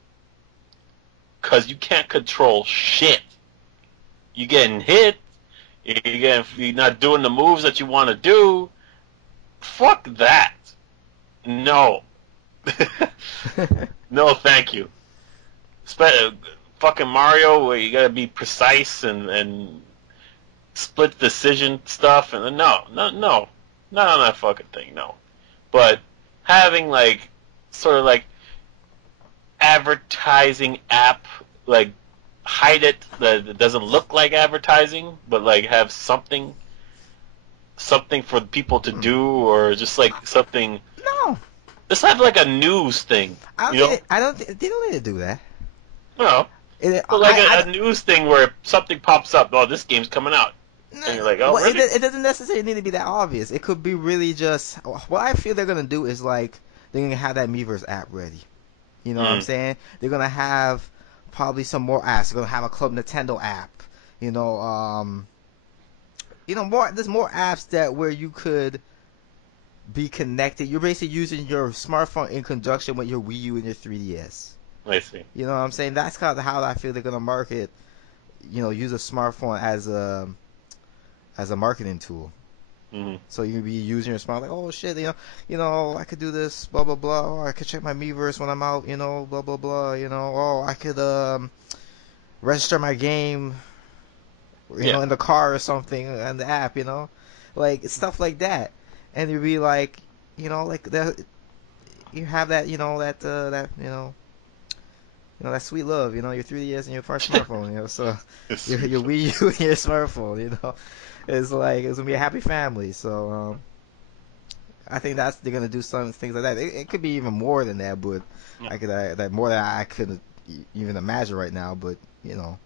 Because you can't control shit. You're getting hit. You're not doing the moves that you want to do. Fuck that. No. No, thank you. Fucking Mario, where you gotta be precise and split decision stuff, and no, not on that fucking thing, no. But having sort of advertising app, hide it that it doesn't look like advertising, but have something for people to do, or just something. No. Let's have a news thing. They don't need to do that. No. But a news thing where something pops up. Oh, this game's coming out. And you're like, oh, really? It doesn't necessarily need to be that obvious. It could be really just, what I feel they're gonna do is they're gonna have that Miiverse app ready. You know what I'm saying? They're gonna have probably some more apps. They're gonna have a Club Nintendo app. There's more apps that where you could be connected. You're basically using your smartphone in conjunction with your Wii U and your 3DS. I see. You know what I'm saying? That's kind of how I feel they're gonna market. Use a smartphone as a marketing tool. Mm-hmm. So you be using your smartphone oh shit, I could do this, blah blah blah, or I could check my Miiverse when I'm out, blah blah blah, I could register my game, in the car or something, and the app, stuff like that, and you'd be that, you have that, that sweet love, your 3DS and your first smartphone, so your Wii U and your smartphone, it's gonna be a happy family. So I think they're gonna do some things like that. It could be even more than that, but that more than I could even imagine right now. But Joe,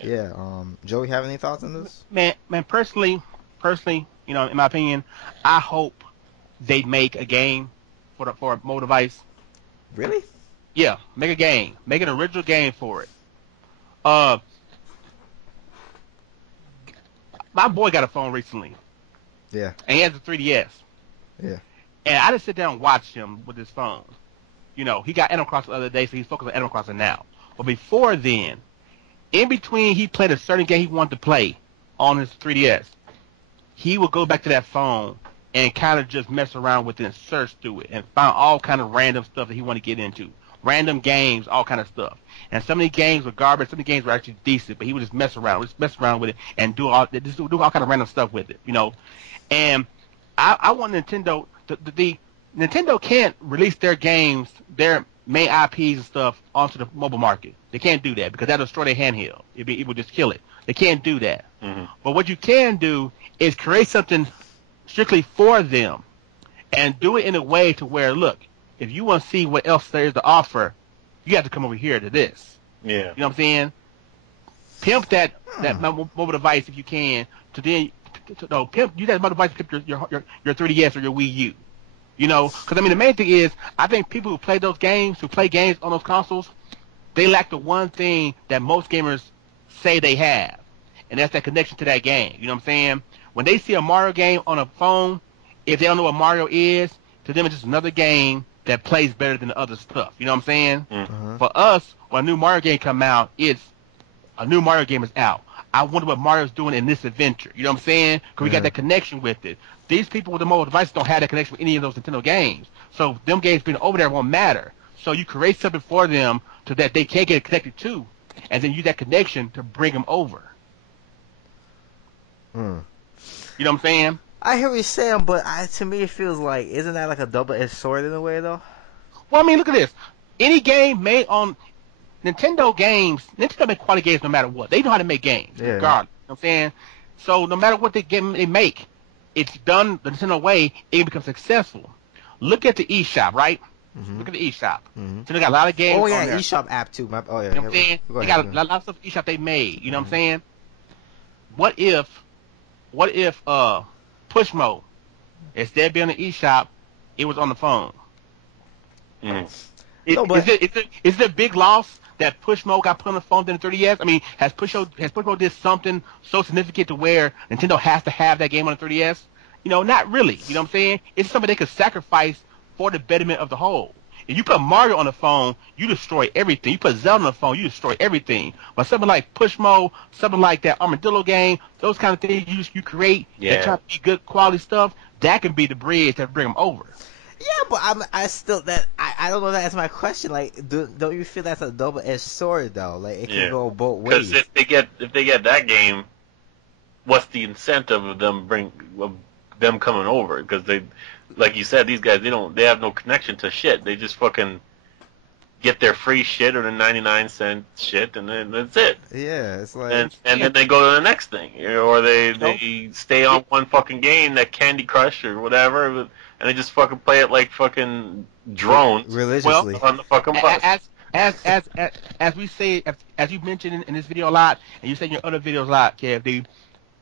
you have any thoughts on this? Man, personally, in my opinion, I hope they make a game for a mobile device. Really? Yeah, make a game. Make an original game for it. My boy got a phone recently. Yeah. And he has a 3DS. Yeah. And I just sit down and watch him with his phone. He got Animal Crossing the other day, so he's focused on Animal Crossing now. But before then, in between he played a certain game he wanted to play on his 3DS, he would go back to that phone and kind of just mess around with it and search through it and find all kind of random stuff that he wanted to get into. Random games, all kind of stuff. And some of these games were garbage, some of the games were actually decent, but he would just mess around with it and do all kind of random stuff with it, And I want Nintendo, the Nintendo can't release their games, their main IPs and stuff onto the mobile market. They can't do that because that'll destroy their handheld. It would just kill it. They can't do that. Mm-hmm. But what you can do is create something strictly for them and do it in a way to where, look, if you want to see what else there is to offer, you have to come over here to this. Yeah. You know what I'm saying? Pimp that mobile device if you can. Pimp use that mobile device to pimp your 3DS or your Wii U. Because the main thing is, I think people who play games on those consoles, they lack the one thing that most gamers say they have, and that's that connection to that game. You know what I'm saying? When they see a Mario game on a phone, if they don't know what Mario is, to them it's just another game that plays better than the other stuff. You know what I'm saying? Mm-hmm. For us, when a new Mario game come out, it's a new Mario game is out. I wonder what Mario's doing in this adventure. You know what I'm saying? Because we got that connection with it. These people with the mobile devices don't have that connection with any of those Nintendo games. So them games being over there won't matter. So you create something for them so that they can't get connected to, and then use that connection to bring them over. You know what I'm saying? I hear what you're saying, but to me it feels like, isn't that like a double-edged sword in a way, though? Well, I mean, look at this. Any game made on Nintendo make quality games no matter what. They know how to make games, regardless. You know what I'm saying? So no matter what they make, it's done the Nintendo way, it becomes successful. Look at the eShop, right? Look at the eShop. So they got a lot of games on there. Oh, yeah, eShop app, too. You know what I'm saying? They got a lot of stuff eShop they made. You know what I'm saying? What if push mode, instead of being on the eShop, it was on the phone? Is it a big loss that push mode got put on the phone than the 3DS? I mean, has push mode did something so significant to where Nintendo has to have that game on the 3DS? You know, not really. You know what I'm saying? It's something they could sacrifice for the betterment of the whole. If you put Mario on the phone, you destroy everything. You put Zelda on the phone, you destroy everything. But something like push mode, something like that Armadillo game, those kind of things you create that try to be good quality stuff, that can be the bridge that bring them over. Yeah, but I don't know. That's my question. Like, don't you feel that's a double-edged sword though? Like, it can go both ways. Because if they get that game, what's the incentive of them coming over? Because they, like you said, these guys they have no connection to shit. They just fucking get their free shit or the 99-cent shit, and then that's it. Yeah, it's like, and then they go to the next thing, or they stay on one fucking game, that Candy Crush or whatever, and they just fucking play it like fucking drones religiously on the fucking bus. As we say, as you mentioned in this video a lot, and you say in your other videos a lot, KFD,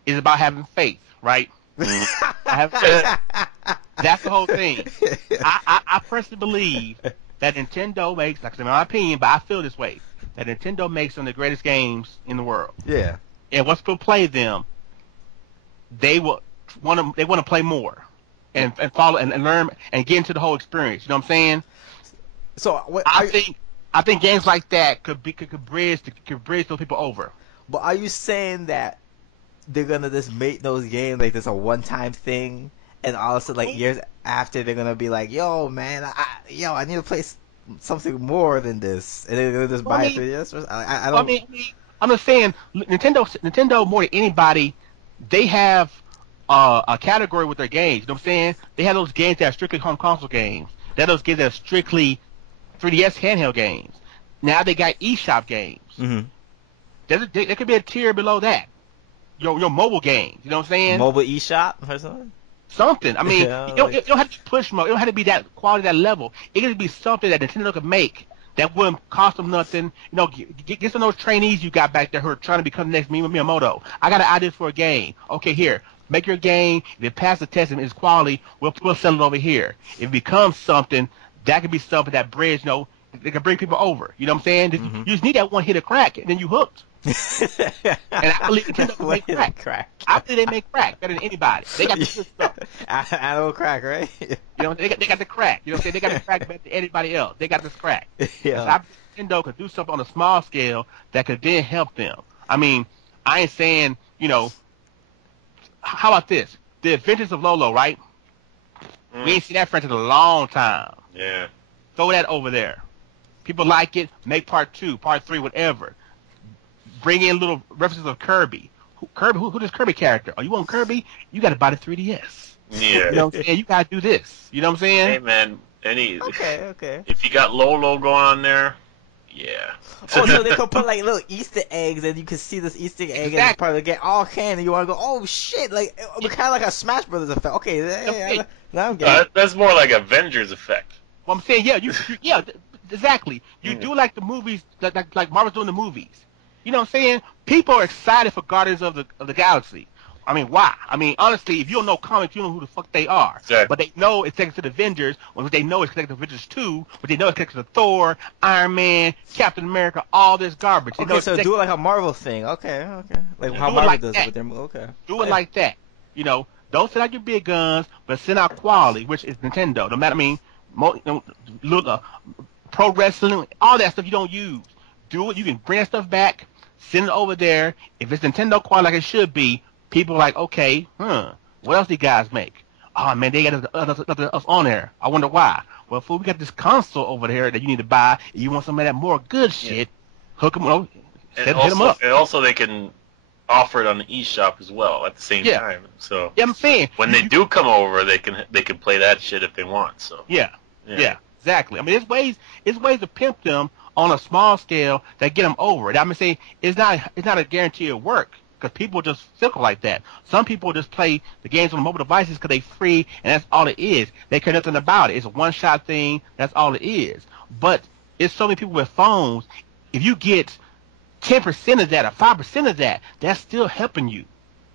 is about having faith, right? I have faith. That's the whole thing. I personally believe that Nintendo makes, like I said, in my opinion, but I feel this way, that Nintendo makes some of the greatest games in the world. Yeah. And once people play them, they want to play more and follow and learn and get into the whole experience. You know what I'm saying? So I think games like that could bridge those people over. But are you saying that they're gonna just make those games like this a one-time thing, and also like years after they're gonna be like, yo man, I need to play something more than this, and they're gonna just buy it 3DS? I don't. I'm just saying, Nintendo more than anybody, they have a category with their games. You know what I'm saying? They have those games that are strictly home console games. They have those games that are strictly 3DS handheld games. Now they got eShop games. Mm-hmm. There could be a tier below that. Your mobile games. You know what I'm saying? Mobile eShop or something? Something. I mean, it don't have to be push mode. It don't have to be that quality, that level. It could be something that Nintendo could make that wouldn't cost them nothing. You know, get some of those trainees you got back there who are trying to become the next Miyamoto. I got an idea for a game. Okay, here. Make your game. If it passes the test and it's quality, we'll sell it over here. If it becomes something, that could be something that bridge, you know, they can bring people over. You know what I'm saying? Mm-hmm. You just need that one hit of crack, and then you hooked. And I believe Nintendo can make crack. I think they make crack better than anybody. They got the good stuff. Animal crack, right? You know, they got the crack. You know what I'm saying? They got the crack better than anybody else. They got this crack. Yeah. So I think Nintendo could do something on a small scale that could then help them. I mean, I ain't saying, you know, how about this? The Adventures of Lolo, right? We ain't seen that franchise in a long time. Yeah. Throw that over there. People like it. Make part 2, part 3, whatever. Bring in little references of Kirby. Who this Kirby character? Oh, you want Kirby? You got to buy the 3DS. Yeah. You know what I'm saying? You got to do this. You know what I'm saying? Hey, man. Okay. If you got Lolo going on there, yeah. Oh, so they could put like little Easter eggs, and you can see this Easter egg, and part of the game all can, and you want to go, oh shit, like kind of like a Smash Brothers effect. Okay, now I'm getting. That's more like Avengers effect. Well, I'm saying, yeah, exactly. You do like the movies, like Marvel's doing the movies. You know what I'm saying? People are excited for Guardians of the Galaxy. I mean, why? I mean, honestly, if you don't know comics, you don't know who the fuck they are. Exactly. But they know it's connected to the Avengers, or they know it's connected to Avengers 2, but they know it's connected to Thor, Iron Man, Captain America, all this garbage. Okay, so do it like a Marvel thing. Okay. Like how Marvel does it with their movie. Okay. Do it like that. You know, Don't send out your big guns, but send out quality, which is Nintendo. No matter, I mean, look, pro wrestling, all that stuff you don't use. Do it. You can bring that stuff back, send it over there. If it's Nintendo quality like it should be, people are like, okay, what else do you guys make? Oh man, they got nothing else on there. I wonder why. Well, fool, we got this console over there that you need to buy. You want some of that more good shit? Hook them up. Hit them up. And also, they can offer it on the eShop as well at the same time. So I'm saying when they do come over, they can play that shit if they want. So yeah, exactly. I mean, it's ways to pimp them on a small scale that get them over. I'm saying it's not a guarantee of work. Because people just fickle like that. Some people just play the games on the mobile devices because they're free, and that's all it is. They care nothing about it. It's a one-shot thing. That's all it is. But it's so many people with phones. If you get 10% of that or 5% of that, that's still helping you.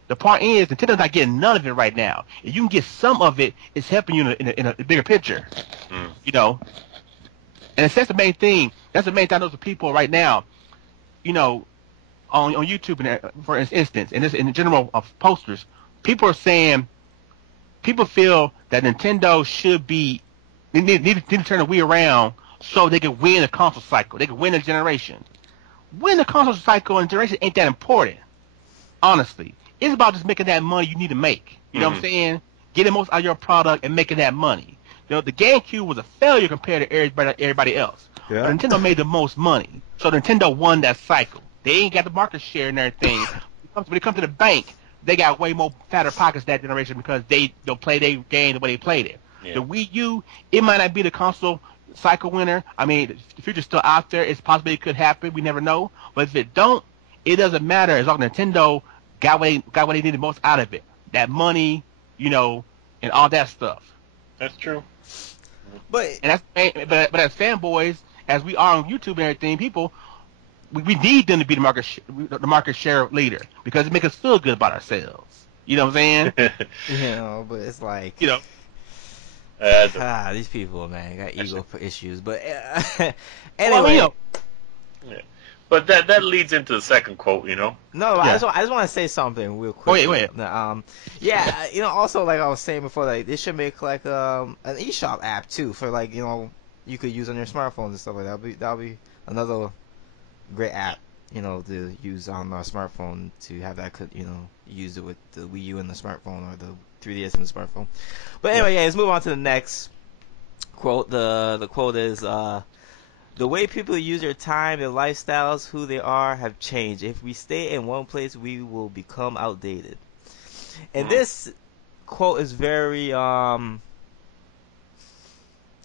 The point is, Nintendo's not getting none of it right now. If you can get some of it, it's helping you in a bigger picture. You know? And that's the main thing. That's the main thing I know for people right now. You know, on YouTube, for instance, in the general of posters, people are saying, people feel that Nintendo should be, need to turn the Wii around so they can win the console cycle. They can win the generation. Win the console cycle and generation ain't that important, honestly. It's about just making that money you need to make. You know what I'm saying? Getting most out of your product and making that money. You know, the GameCube was a failure compared to everybody else. Yeah. But Nintendo made the most money, so Nintendo won that cycle. They ain't got the market share and everything. When it comes to the bank, they got way more fatter pockets that generation because they don't play their game the way they played it. Yeah. The Wii U, it might not be the console cycle winner. I mean, the future's still out there. It's possible it could happen. We never know. But if it don't, it doesn't matter as long as Nintendo got what they needed most out of it. That money, you know, and all that stuff. That's true. But as fanboys, as we are on YouTube and everything, people. We need them to be the market share leader because it makes us feel good about ourselves. You know what I'm saying? You know, but it's like, you know, these people, man, got ego issues. But anyway, well, but that leads into the second quote, you know. No, I just want to say something real quick. Wait. You know, also like I was saying before, like they should make like an eShop app too for like, you know, you could use on your smartphones and stuff like that. That'll be another great app, you know, to use on our smartphone to have that, you know, use it with the Wii U and the smartphone or the 3DS and the smartphone. But anyway, let's move on to the next quote. The quote is, the way people use their time, their lifestyles, who they are, have changed. If we stay in one place, we will become outdated. And this quote is very, you know,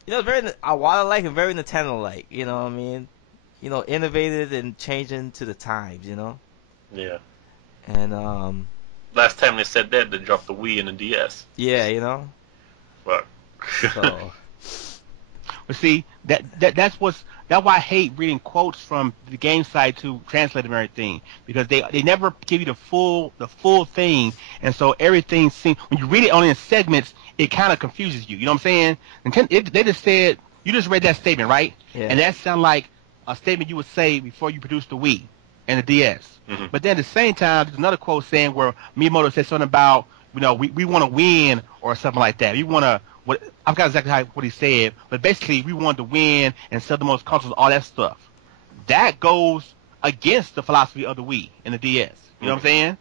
very Iwata-like and very Nintendo-like, you know what I mean? You know, innovative and changing to the times, you know? Yeah. And, last time they said that, they dropped the Wii and the DS. Yeah, you know? Fuck. So. But see, that's why I hate reading quotes from the game side to translate them and everything. Because they never give you the full thing. And so everything seems, when you read it only in segments, it kind of confuses you. You know what I'm saying? They just said, you just read that statement, right? Yeah. And that sounds like a statement you would say before you produced the Wii and the DS. But then at the same time, there's another quote saying where Miyamoto said something about, you know, we want to win or something like that. We want to, I forgot exactly what he said, but basically we want to win and sell the most consoles, all that stuff. That goes against the philosophy of the Wii and the DS. You know what I'm saying?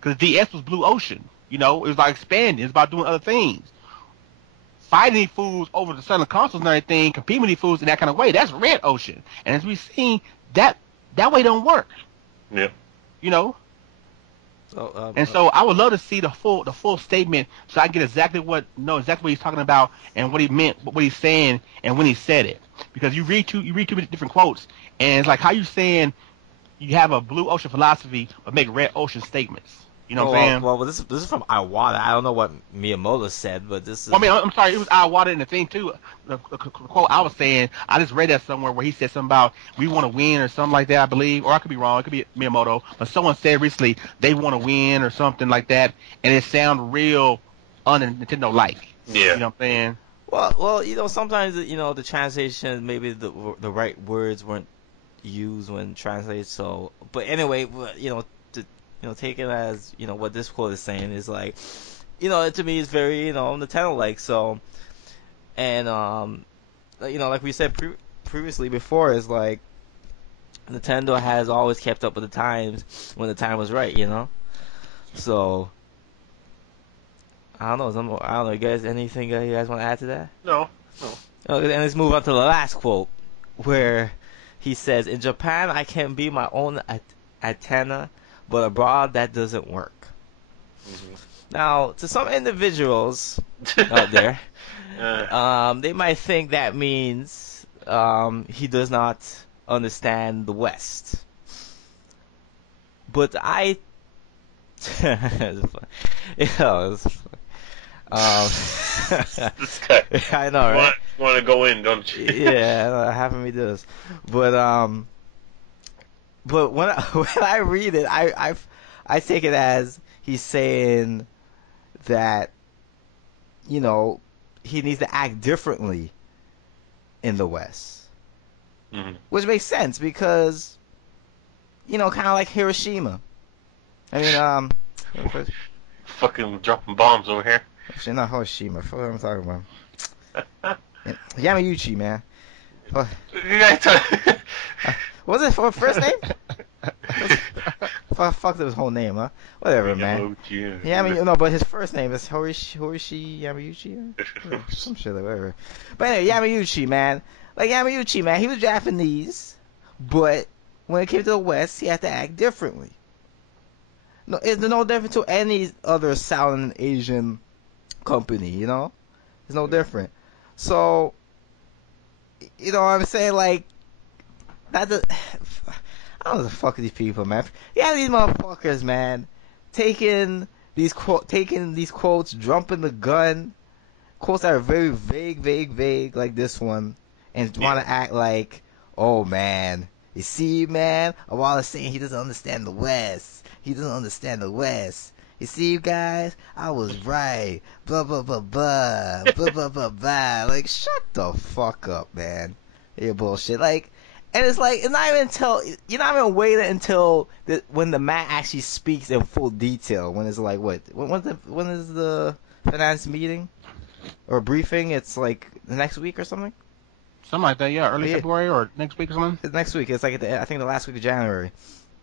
Because the DS was blue ocean. You know, it was about expanding. It was about doing other things. Fighting these fools over the selling consoles and everything, competing with these fools in that kind of way, that's red ocean. And as we've seen, that way don't work. Yeah. You know? So I would love to see the full statement so I can get exactly what he's talking about and what he meant, what he's saying, and when he said it. Because you read too many different quotes, and it's like how you saying you have a blue ocean philosophy but make red ocean statements. You know what I'm saying? Well, this is from Iwata. I don't know what Miyamoto said, but this is... Well, I mean, I'm sorry, it was Iwata in the thing, too. The quote I was saying, I just read that somewhere where he said something about, we want to win or something like that, I believe. Or I could be wrong. It could be Miyamoto. But someone said recently they want to win or something like that, and it sounded real un-Nintendo-like. Yeah. You know what I'm saying? Well, you know, sometimes, you know, the translation, maybe the right words weren't used when translated, so... But anyway, you know, take it as, you know, what this quote is saying is like, to me it's very, Nintendo-like. So, and like we said previously before, is like Nintendo has always kept up with the times when the time was right. So I don't know. I don't know. You guys, anything you guys want to add to that? No. Okay, and let's move on to the last quote, where he says, "In Japan, I can be my own antenna, but abroad that doesn't work." Mm-hmm. Now, to some individuals out there, they might think that means he does not understand the West. But it's This guy. I know, right? Want to go in, don't you? Yeah, having me do this, but when I read it, I take it as he's saying that he needs to act differently in the West, which makes sense because kind of like Hiroshima. I mean, Fucking dropping bombs over here. Actually, not Hiroshima. What am I talking about? Yamauchi, man. What was it for first name? Fuck his whole name, huh? Whatever, man. No, but his first name is Horishi Yamauchi? Some shit, like whatever. But anyway, Yamauchi, man. Like Yamauchi, man, he was Japanese, but when it came to the West, he had to act differently. No, it's no different to any other South Asian company, It's no different. So, what I'm saying, like, I don't know the fuck these people, man. Yeah, these motherfuckers, man, taking these quotes, jumping the gun, quotes that are very vague, like this one, and want to act like, oh man, you see, man, Awala's saying he doesn't understand the West. He doesn't understand the West. You see, you guys, I was right. Blah blah blah blah blah blah blah blah. Like, shut the fuck up, man. You're bullshit. Like, and it's like, it's not even until you're not even waiting until when the man actually speaks in full detail. When it's like, what? When is the finance meeting or briefing? It's like the next week or something. Something like that, yeah. Early February or next week or something. It's next week. It's like I think the last week of January.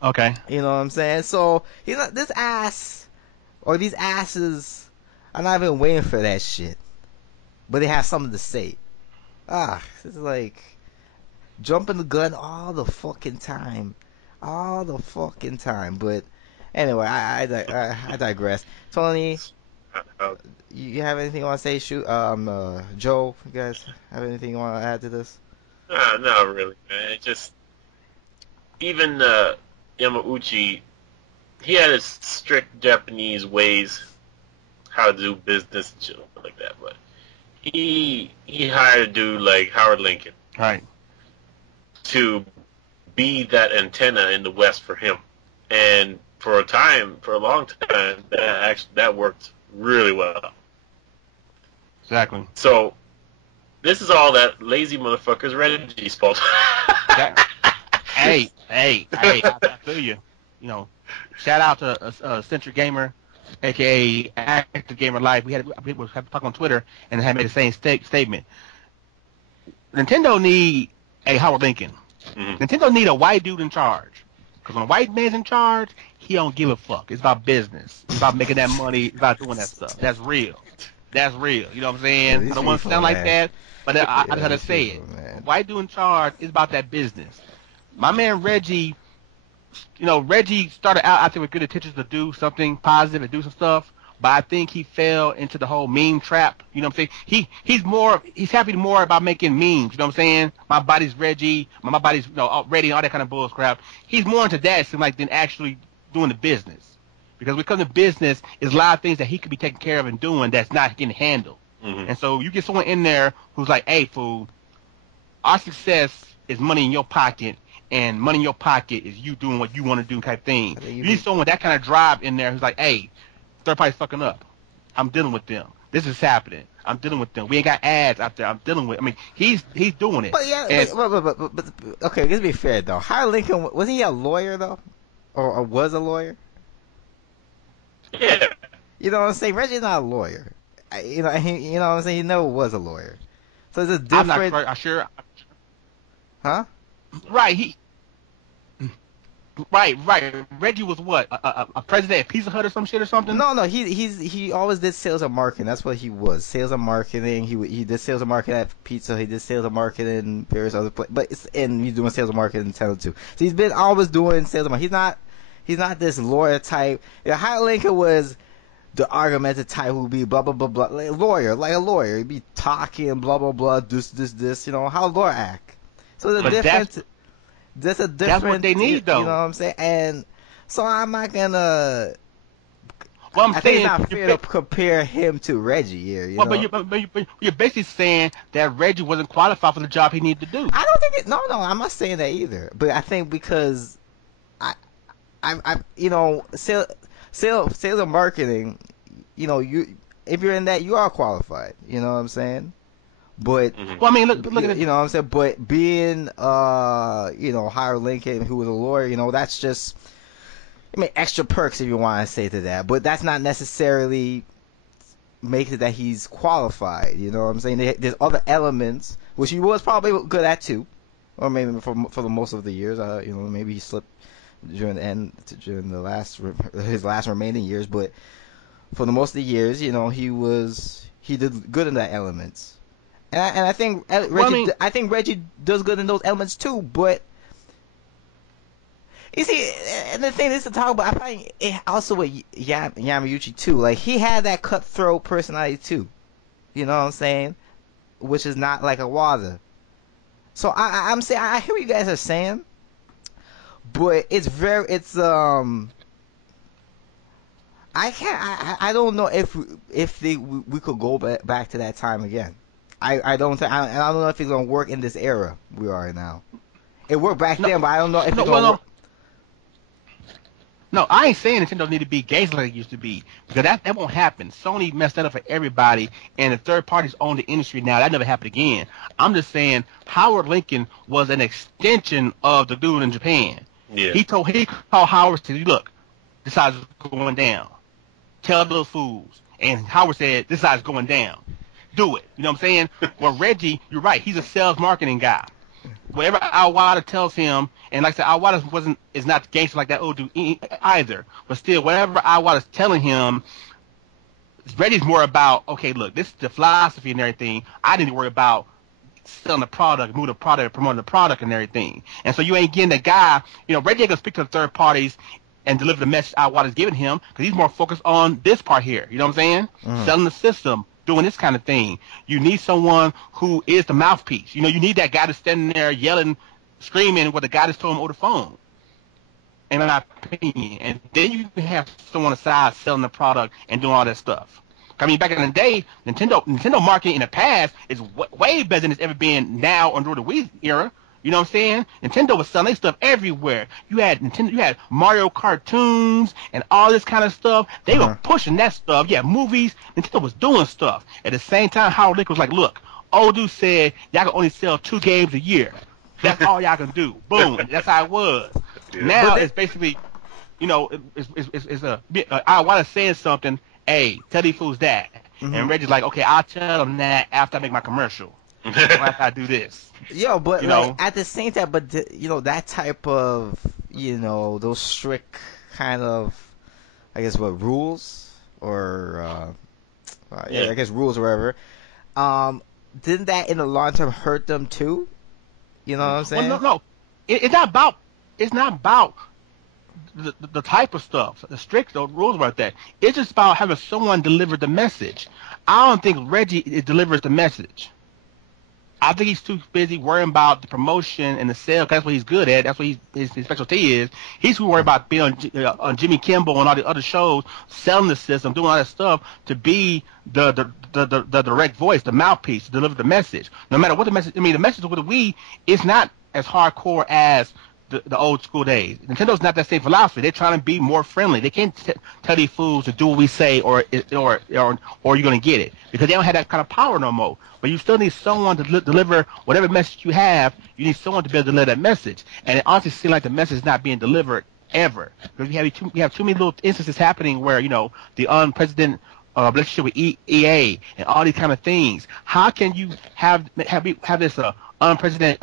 Okay. You know what I'm saying? So this ass or these asses are not even waiting for that shit, but they have something to say. It's like jumping the gun all the fucking time. But anyway, I digress. Tony, you have anything you want to say? Shoot, Joe, you guys have anything you want to add to this? Not really, man. Just even Yamauchi, he had his strict Japanese ways how to do business and shit like that, but he hired a dude like Howard Lincoln, right, to be that antenna in the West for him, and for a long time, that worked really well. Exactly. So this is all that lazy motherfucker's Reggie's fault. Hey, I feel you. Shout out to Century Gamer, aka Active Gamer Life. We had to talk on Twitter and had made the same statement. Nintendo need a Howard Lincoln. Mm-hmm. Nintendo need a white dude in charge. Because when a white man's in charge, he don't give a fuck. It's about business. It's about making that money. It's about doing that stuff. That's real. You know what I'm saying? I don't want to sound like that, but I just had to say it. White dude in charge is about that business. My man Reggie, Reggie started out, I think, with good intentions to do something positive and do some stuff, but I think he fell into the whole meme trap. You know what I'm saying? He's happy more about making memes. You know what I'm saying? My body's Reggie, my body's ready, all that kind of bull crap. He's more into that, than actually doing the business. Because when it comes to business, there's a lot of things that he could be taking care of and doing that's not getting handled. Mm-hmm. And so you get someone in there who's like, hey, fool, our success is money in your pocket, and money in your pocket is you doing what you want to do type thing. You need someone with that kind of drive in there who's like, hey, third party's fucking up. I'm dealing with them. This is happening. I'm dealing with them. We ain't got ads out there. I'm dealing with. I mean, he's doing it. But yeah, but okay, let's be fair though. Howard Lincoln, was he a lawyer though, or was a lawyer? Yeah. You know what I'm saying? Reggie's not a lawyer. You know, you know what I'm saying? He never was a lawyer. So it's a different. I'm not sure. Huh? Right. Right. Reggie was what? A president at Pizza Hut or some shit or something? No. He always did sales and marketing. That's what he was. Sales and marketing. He did sales and marketing at Pizza. He did sales and marketing in various other places. But he's doing sales and marketing in Nintendo too. So he's been always doing sales and marketing. He's not this lawyer type. Howard Lincoln was the argumentative type who'd be blah blah blah blah, like a lawyer. He'd be talking blah blah blah, this. You know how a lawyer act. So the difference. There's a different. That's what they need, though. You know what I'm saying? And so I'm not gonna. Well, I think it's not fair to compare him to Reggie here. You know? But you're basically saying that Reggie wasn't qualified for the job he needed to do. I don't think it. No, I'm not saying that either. But I think because I you know, sales and marketing, you know, if you're in that, you are qualified. You know what I'm saying? But well, I mean, look at it. You know what I'm saying? But being you know, Howard Lincoln, who was a lawyer, you know, that's just, I mean, extra perks if you want to say to that. But that's not necessarily makes it that he's qualified. You know what I'm saying? There's other elements which he was probably good at too, or maybe for the most of the years. You know, maybe he slipped during his last remaining years. But for the most of the years, you know, he did good in that elements. And I think I think Reggie does good in those elements too, but you see, and the thing is to talk about, I find it also with Yamauchi too. Like, he had that cutthroat personality too, you know what I'm saying? Which is not like a Waza. So I'm saying, I hear what you guys are saying, but I don't know if we could go back to that time again. I don't know if it's gonna work in this era we are in now. It worked back then, but I don't know if it's gonna work. No, I ain't saying Nintendo need to be gangster like it used to be, because that won't happen. Sony messed that up for everybody, and the third parties own the industry now. That never happened again. I'm just saying Howard Lincoln was an extension of the dude in Japan. Yeah. He called Howard, said, look, this side's going down. Tell those fools. And Howard said, this side's going down. Do it. You know what I'm saying? Well, Reggie, you're right. He's a sales marketing guy. Whatever Iwata tells him, and like I said, Iwata is not gangster like that old dude either. But still, whatever Iwata's telling him, Reggie's more about, okay, look, this is the philosophy and everything. I didn't worry about selling the product, moving the product, promoting the product and everything. And so you ain't getting the guy, you know, Reggie ain't going to speak to the third parties and deliver the message Iwata's giving him, because he's more focused on this part here. You know what I'm saying? Mm-hmm. Selling the system, doing this kind of thing. You need someone who is the mouthpiece. You know, you need that guy that's standing there yelling, screaming what the guy just told him over the phone, in my opinion. And then you can have someone aside selling the product and doing all that stuff. I mean, back in the day, Nintendo marketing in the past is way better than it's ever been now under the Wii era. You know what I'm saying? Nintendo was selling their stuff everywhere. You had Mario cartoons and all this kind of stuff. They were pushing that stuff. Yeah, movies. Nintendo was doing stuff. At the same time, Howard Lincoln was like, look, old dude said y'all can only sell 2 games a year. That's all y'all can do. Boom. That's how it was. Yeah. Now it's basically, you know, I want to say something. Hey, tell these fools that. Mm-hmm. And Reggie's like, okay, I'll tell them that after I make my commercial. After I do this. Yo, but you know, at the same time, you know, that type of, you know, those strict kind of, I guess, what, rules or I guess rules or whatever. Didn't that in the long term hurt them too? You know what I'm saying? Well, no. It's not about the type of stuff, the strict rules about that. It's just about having someone deliver the message. I don't think Reggie delivers the message. I think he's too busy worrying about the promotion and the sale. That's what he's good at. That's what his specialty is. He's too worried about being on Jimmy Kimmel and all the other shows, selling the system, doing all that stuff to be the direct voice, the mouthpiece, to deliver the message. No matter what the message. I mean, the message with the Wii is not as hardcore as the old school days. Nintendo's not that same philosophy. They're trying to be more friendly. They can't tell these fools to do what we say or you're going to get it, because they don't have that kind of power no more. But you still need someone to deliver whatever message you have. You need someone to be able to deliver that message. And it honestly seems like the message is not being delivered ever. Because we have too many little instances happening where, the unprecedented relationship with EA and all these kind of things. How can you have this unprecedented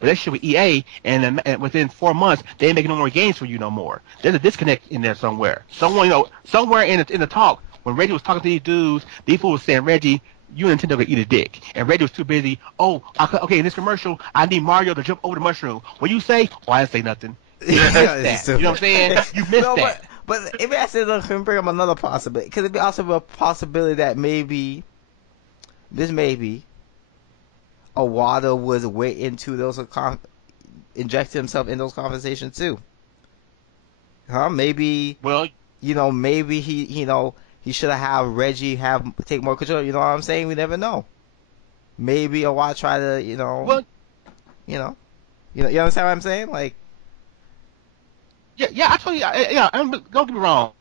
relationship with EA, and within 4 months they ain't making no more games for you no more? There's a disconnect in there somewhere. Somewhere in the talk, when Reggie was talking to these dudes, these fools were saying, Reggie, you and Nintendo gonna eat a dick. And Reggie was too busy. Oh, okay, in this commercial, I need Mario to jump over the mushroom. What you say? Oh, I didn't say nothing. You missed that. You know what I'm saying? You missed that. But if I said, look, let me bring up another possibility. Because it'd be also a possibility that maybe Iwata was way into those, injected himself in those conversations too. Huh? Maybe. Well, maybe he should have Reggie take more control. You know what I'm saying? We never know. Maybe Iwata try to, Well, you understand what I'm saying? Like. Yeah, I told you. Yeah, don't get me wrong.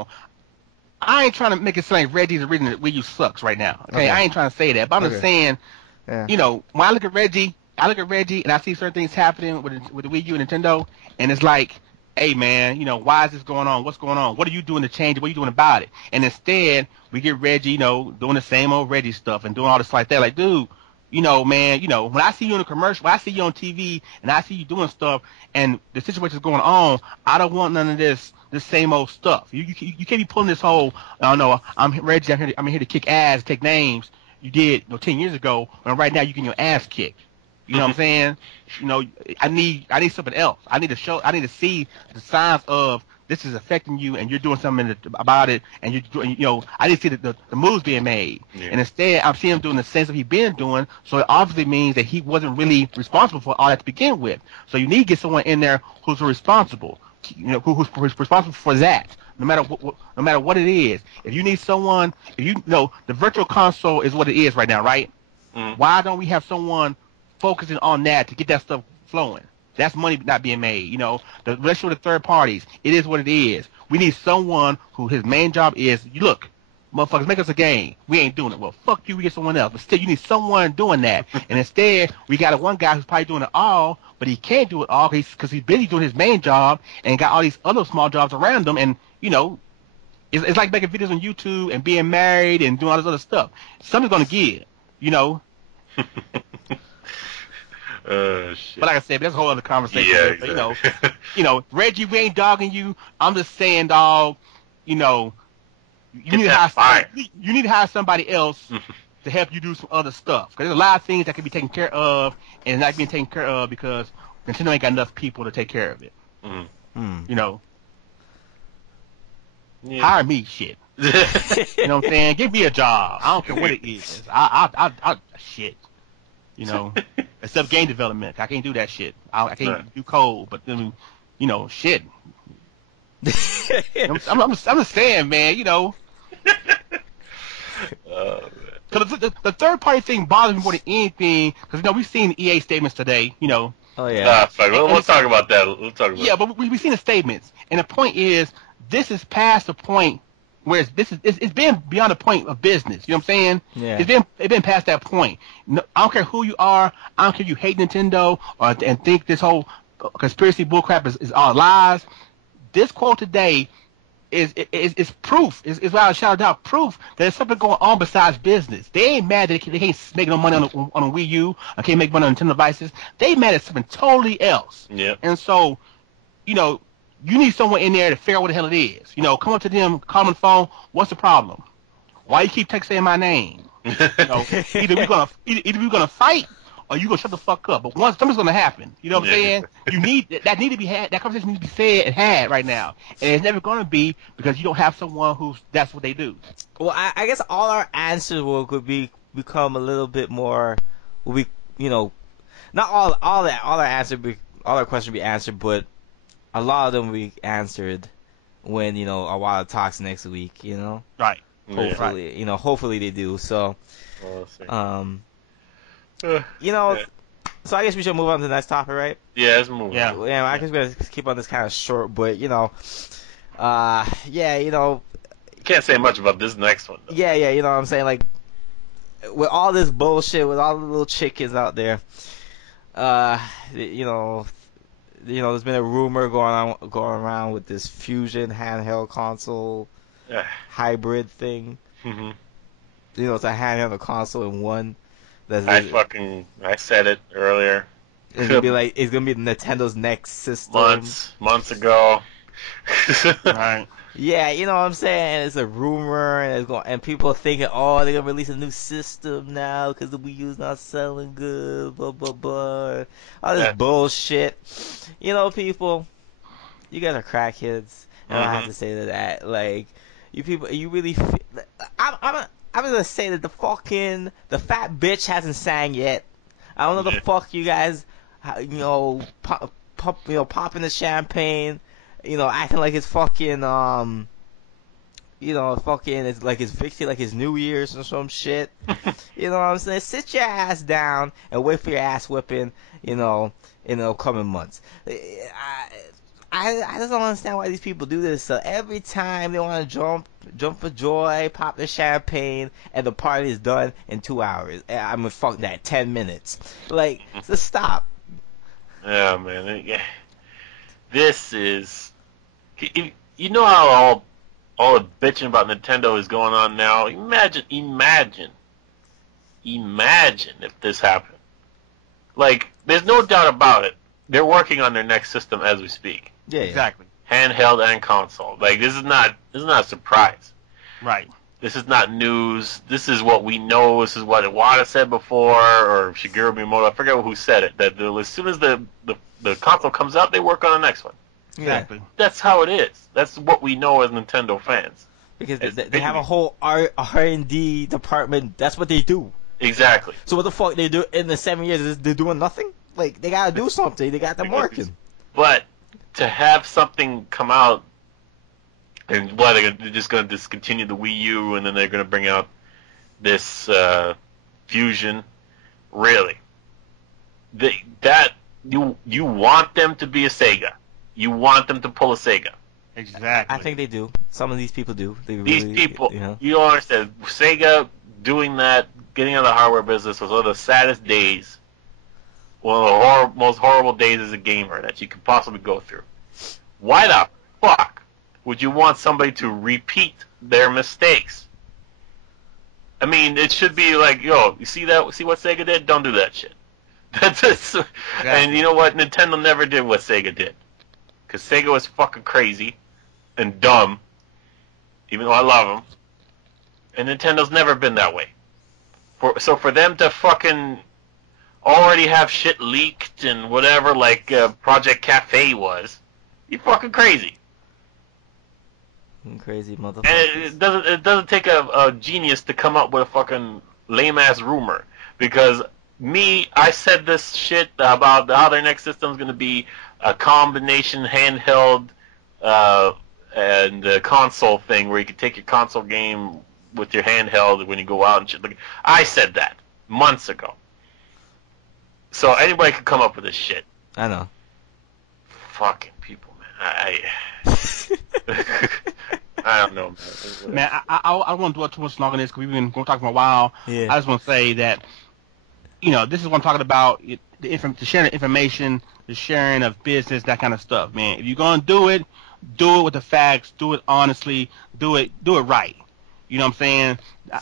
I ain't trying to make it sound like Reggie's the reason that Wii U sucks right now. Okay, I ain't trying to say that, but I'm just saying, when I look at Reggie, and I see certain things happening with the Wii U and Nintendo, and it's like, hey man, why is this going on? What's going on? What are you doing to change it? What are you doing about it? And instead, we get Reggie, doing the same old Reggie stuff and doing all this like that. Like, dude, man, when I see you in a commercial, when I see you on TV, and I see you doing stuff, and the situation's going on, I don't want none of this same old stuff. You can't be pulling this whole, oh no, I'm Reggie, I'm here to kick ass, take names. You did 10 years ago, and right now you getting your ass kicked. You know what I'm saying? I need something else. I need to see the signs of this is affecting you, and you're doing something about it, and you're doing, I didn't see the moves being made. Yeah. And instead, I'm seeing him doing the same stuff he's been doing, so it obviously means that he wasn't really responsible for all that to begin with. So you need to get someone in there who's responsible, who's responsible for that, no matter what it is. If you need someone, the virtual console is what it is right now, right? Why don't we have someone focusing on that to get that stuff flowing? That's money not being made. The relationship with the third parties, it is what it is. We need someone who his main job is, look, motherfuckers, make us a game. We ain't doing it. Well, fuck you, we get someone else. But still, you need someone doing that. And instead, we got one guy who's probably doing it all, but he can't do it all because he's busy doing his main job and got all these other small jobs around him. And, it's like making videos on YouTube and being married and doing all this other stuff. Something's going to give, Shit. But like I said, that's a whole other conversation. Yeah, exactly. But, Reggie, we ain't dogging you. I'm just saying, dog, you need to hire somebody else to help you do some other stuff. Because there's a lot of things that can be taken care of and not being taken care of because Nintendo ain't got enough people to take care of it. Yeah. Hire me, shit. You know what I'm saying? Give me a job. I don't care what it is. I shit. Except game development. I can't do that shit. I can't do code, but then, shit. I'm just saying, man, Cause the third party thing bothers me more than anything, because we've seen EA statements today, Oh yeah. Nah, fuck. We'll talk about that. Yeah, but we've seen the statements, and the point is, this is past the point where it's been beyond the point of business. You know what I'm saying? Yeah. It's been past that point. No, I don't care who you are. I don't care if you hate Nintendo and think this whole conspiracy bullcrap is all lies. This quote today is proof. Is what I shouted out. Proof that there's something going on besides business. They ain't mad that they can't make no money on a Wii U. I can't make money on Nintendo devices. They mad at something totally else. Yeah. And so, you need someone in there to figure out what the hell it is. Come up to them, call them on the phone. What's the problem? Why you keep saying my name? Either we're gonna fight or you gonna shut the fuck up. But something's gonna happen. You know what I'm saying? That need to be had. That conversation needs to be said and had right now. And it's never gonna be because you don't have someone that's what they do. Well, I guess all our answers become a little bit more. Not all our questions be answered, but a lot of them will be answered when, Iwata talks next week, Right. Hopefully, right. Hopefully they do. So, Yeah. so I guess we should move on to the next topic, right? Yeah, let's move on. Yeah, I guess we're going to keep on this kind of short, but, You can't say much about this next one, though. Yeah, you know what I'm saying? Like, with all this bullshit, with all the little chickens out there, there's been a rumor going around with this Fusion handheld console hybrid thing. Mm-hmm. It's a handheld and a console in one. I said it earlier. It's gonna be Nintendo's next system. Months ago. Right. Yeah, you know what I'm saying? It's a rumor, and people are thinking, oh, they're gonna release a new system now because the Wii U's not selling good, blah blah blah. All this bullshit. People, you guys are crackheads, and I have to say that. Like, you people, you really. I'm gonna say that the fat bitch hasn't sang yet. I don't know the fuck you guys, popping the champagne. Acting like it's fucking, it's like it's victory, like it's New Year's or some shit. You know what I'm saying? Sit your ass down and wait for your ass whipping, in the coming months. I just don't understand why these people do this. So every time they want to jump for joy, pop the champagne, and the party is done in 2 hours. I mean, fuck that, 10 minutes. Like, just stop. Yeah, man. This is... You know how all the bitching about Nintendo is going on now? Imagine if this happened. Like, there's no doubt about it. They're working on their next system as we speak. Yeah, exactly. Handheld and console. Like, this is not a surprise. Right. This is not news. This is what we know. This is what Iwata said before, or Shigeru Miyamoto. I forget who said it. That as soon as the console comes out, they work on the next one. Exactly. That's how it is. That's what we know as Nintendo fans. Because they have a whole R&D department. That's what they do. Exactly. So what the fuck they do in the 7 years? They're doing nothing? Like, they gotta do something. They got them working. But to have something come out, and they're just going to discontinue the Wii U, and then they're going to bring out this Fusion. Really? You want them to be a Sega. You want them to pull a Sega. Exactly. I think they do. Some of these people do. These people, you don't understand. Sega doing that, getting out of the hardware business was one of the saddest days. One of the most horrible days as a gamer that you could possibly go through. Why the fuck would you want somebody to repeat their mistakes? I mean, it should be like, yo, you see that? See what Sega did? Don't do that shit. That's it. Exactly. And you know what? Nintendo never did what Sega did. Because Sega was fucking crazy and dumb, even though I love them. And Nintendo's never been that way. So for them to fucking already have shit leaked and whatever, like Project Cafe was, you fucking crazy. Crazy motherfucker. And it doesn't take a genius to come up with a fucking lame ass rumor, because I said this shit about how their next system's gonna be a combination handheld and console thing where you can take your console game with your handheld when you go out and shit. I said that months ago. So anybody can come up with this shit. I know. Fucking people, man. I don't know, man. Man, I don't want to dwell too much longer on this because we've been talking for a while. Yeah. I just want to say that, this is what I'm talking about, the sharing of information, the sharing of business, that kind of stuff, man. If you're going to do it with the facts, do it honestly, do it right. You know what I'm saying?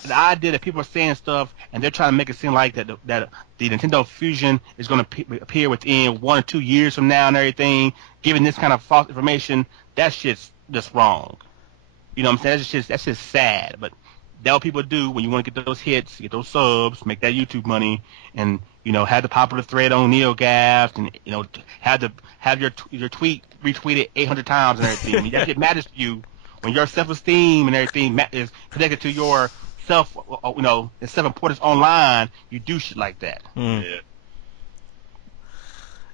The idea that people are saying stuff and they're trying to make it seem like that the Nintendo Fusion is going to appear within 1 or 2 years from now and everything, giving this kind of false information, that shit's just wrong. You know what I'm saying? That's just sad. But that's what people do when you want to get those hits, get those subs, make that YouTube money, and have the popular thread on NeoGAF, and have your tweet retweeted 800 times and everything. I mean, that shit matters to you. When your self-esteem and everything is connected to your and self-importance online, you do shit like that. Yeah.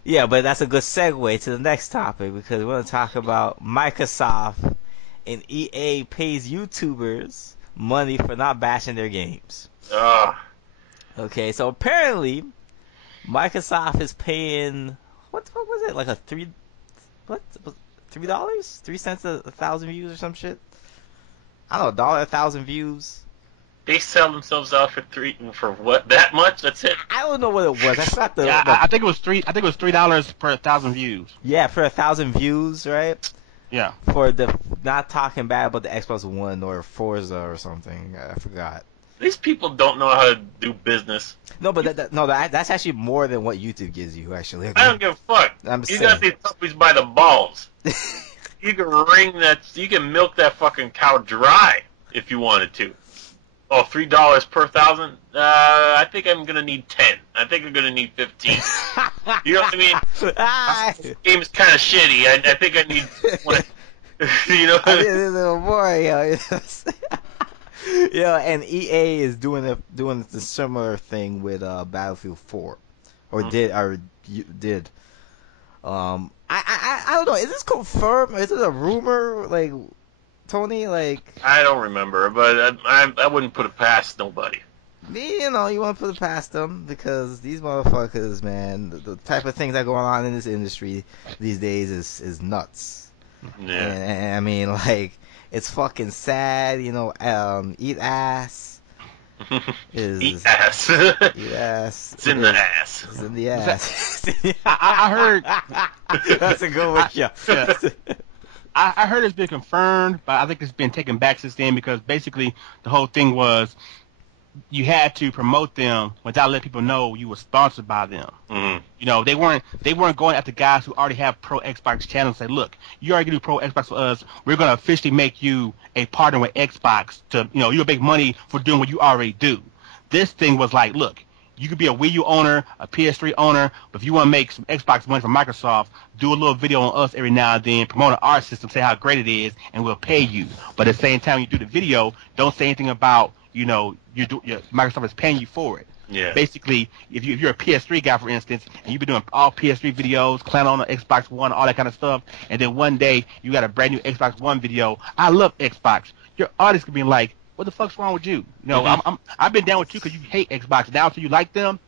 Yeah, but that's a good segue to the next topic, because we're going to talk about Microsoft and EA pays YouTubers money for not bashing their games. Okay, so apparently Microsoft is paying, what the fuck was it? Like $3? 3 cents a 1,000 views or some shit? I don't know, $1 1,000 views. They sell themselves out for what? That much? That's it? I don't know what it was. I forgot I think it was $3 per 1,000 views. Yeah, for 1,000 views, right? Yeah. For the not talking bad about the Xbox One or Forza or something. I forgot. These people don't know how to do business. No, but that's actually more than what YouTube gives you. Actually, I don't give a fuck. You got these puppies by the balls. You can milk that fucking cow dry if you wanted to. Oh, $3 per 1,000? I think I'm gonna need 10. I think I'm gonna need 15. You know what I mean? This game is kind of shitty. I think I need one. You know? I need a little more, yo. Yeah, and EA is doing the similar thing with Battlefield 4, or did. I don't know. Is this confirmed? Is it a rumor? Like, Tony, like. I don't remember, but I wouldn't put it past nobody. You know, you want to put it past them because these motherfuckers, man, the type of things that are going on in this industry these days is nuts. Yeah. And I mean, like. It's fucking sad, you know. Eat ass. Eat ass. Eat ass. It's in the ass. It's in the ass. I heard. That's a good one, yeah. I heard it's been confirmed, but I think it's been taken back since then because basically the whole thing was you had to promote them without letting people know you were sponsored by them. Mm-hmm. You know, they weren't going after guys who already have pro Xbox channels and say, look, you already do pro Xbox for us. We're going to officially make you a partner with Xbox to, you know, you'll make money for doing what you already do. This thing was like, look, you could be a Wii U owner, a PS3 owner, but if you want to make some Xbox money from Microsoft, do a little video on us every now and then, promote our system, say how great it is, and we'll pay you. But at the same time you do the video, don't say anything about, you know, Microsoft is paying you for it. Yeah. Basically, if you're a PS3 guy, for instance, and you've been doing all PS3 videos, clown on the Xbox One, all that kind of stuff, and then one day you got a brand new Xbox One video, I love Xbox. Your audience could be like, what the fuck's wrong with you? You know, I've been down with you because you hate Xbox. Now, so you like them.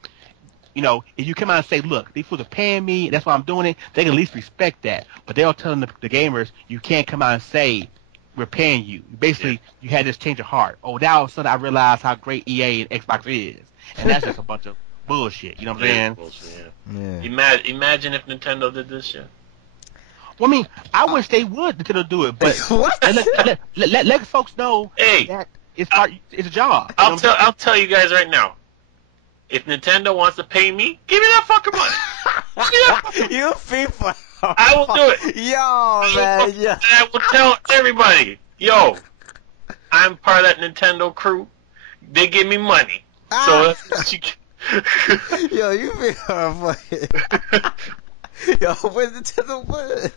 You know, if you come out and say, look, these fools are paying me, that's why I'm doing it, they can at least respect that. But they'll tell the gamers, you can't come out and say, we're paying you. Basically, you had this change of heart. Oh, now all of a sudden I realized how great EA and Xbox is. And that's just a bunch of bullshit. You know what I'm saying? Bullshit, Yeah. Imagine if Nintendo did this shit. Well, I mean, I wish they would Nintendo do it, but What? let folks know that it's a job. I'll tell you guys right now. If Nintendo wants to pay me, give me that fucking money. You FIFA. I will do it. Yo, man. Yeah. I will tell everybody, yo, I'm part of that Nintendo crew. They give me money. So that's what you Yo, you FIFA. Yo, where's Nintendo? What?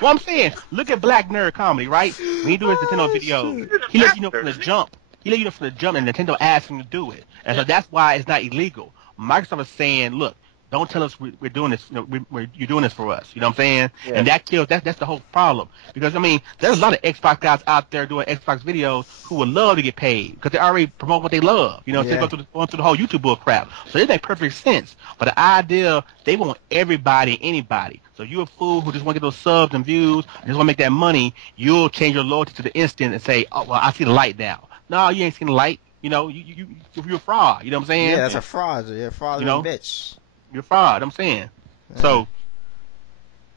Well, I'm saying, look at Black Nerd Comedy, right? When he do his Nintendo videos, he let you know from the jump. He let you know from the jump, and Nintendo asked him to do it. And so that's why it's not illegal. Microsoft is saying, look, don't tell us we're doing this. You know, you're doing this for us. You know what I'm saying? Yeah. And that kills. That's the whole problem. Because I mean, there's a lot of Xbox guys out there doing Xbox videos who would love to get paid because they already promote what they love. You know, so they going through the whole YouTube bull crap. So it makes perfect sense. But the idea, they want everybody, anybody. So you're a fool who just want to get those subs and views, and just want to make that money. You'll change your loyalty to the instant and say, oh well, I see the light now. No, you ain't seen the light. You know, you're a fraud. You know what I'm saying? Yeah, that's a fraud. You're a fraud, bitch. You're a fraud. I'm saying. Yeah. So,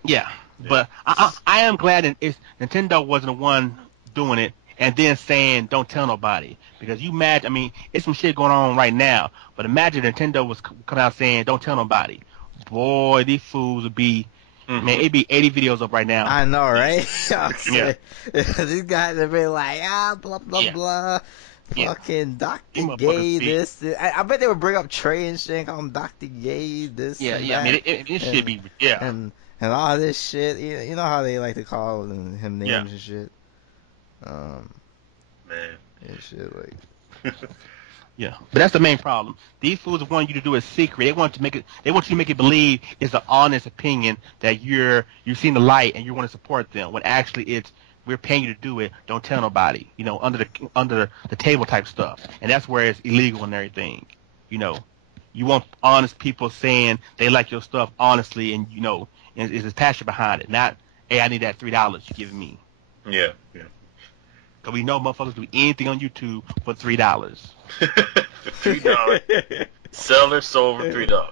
yeah. But I am glad that Nintendo wasn't the one doing it and then saying don't tell nobody, because you imagine. I mean, it's some shit going on right now. But imagine Nintendo was coming out saying don't tell nobody. Boy, these fools would be. Man, it'd be 80 videos up right now. I know, right? Yeah. These guys have been like, blah, blah, blah. Fucking Dr. Gay, this. I bet they would bring up Trey and shit and call him Dr. Gay, this. Yeah, and yeah. that. I mean, it should be, yeah. And all this shit. You know how they like to call him names and shit. Man. And shit, like. Yeah, but that's the main problem. These fools want you to do it secret. They want you to make it believe it's an honest opinion that you've seen the light and you want to support them. When actually it's we're paying you to do it. Don't tell nobody. You know, under the table type stuff, and that's where it's illegal and everything. You know, you want honest people saying they like your stuff honestly, and you know, and there's passion behind it. Not, hey, I need that $3 you're giving me. Yeah. Because we know motherfuckers do anything on YouTube for $3. For $3. Sell their soul for $3.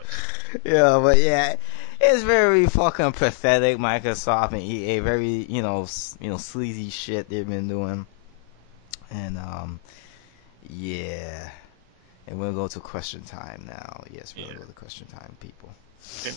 Yeah, but yeah, it's very fucking pathetic. Microsoft and EA, very sleazy shit they've been doing, and yeah. And we'll go to question time now. Yes, we'll go to question time, people. Time.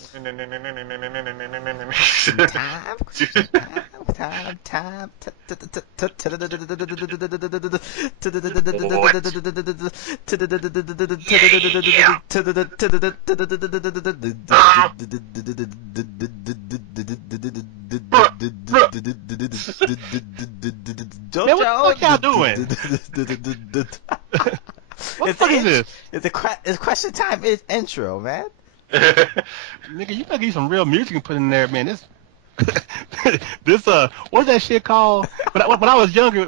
Man, what y'all doing? What the fuck is this? It's question time. It's intro, man. Nigga, you gotta get some real music and put in there, man. This what's that shit called? When I was younger,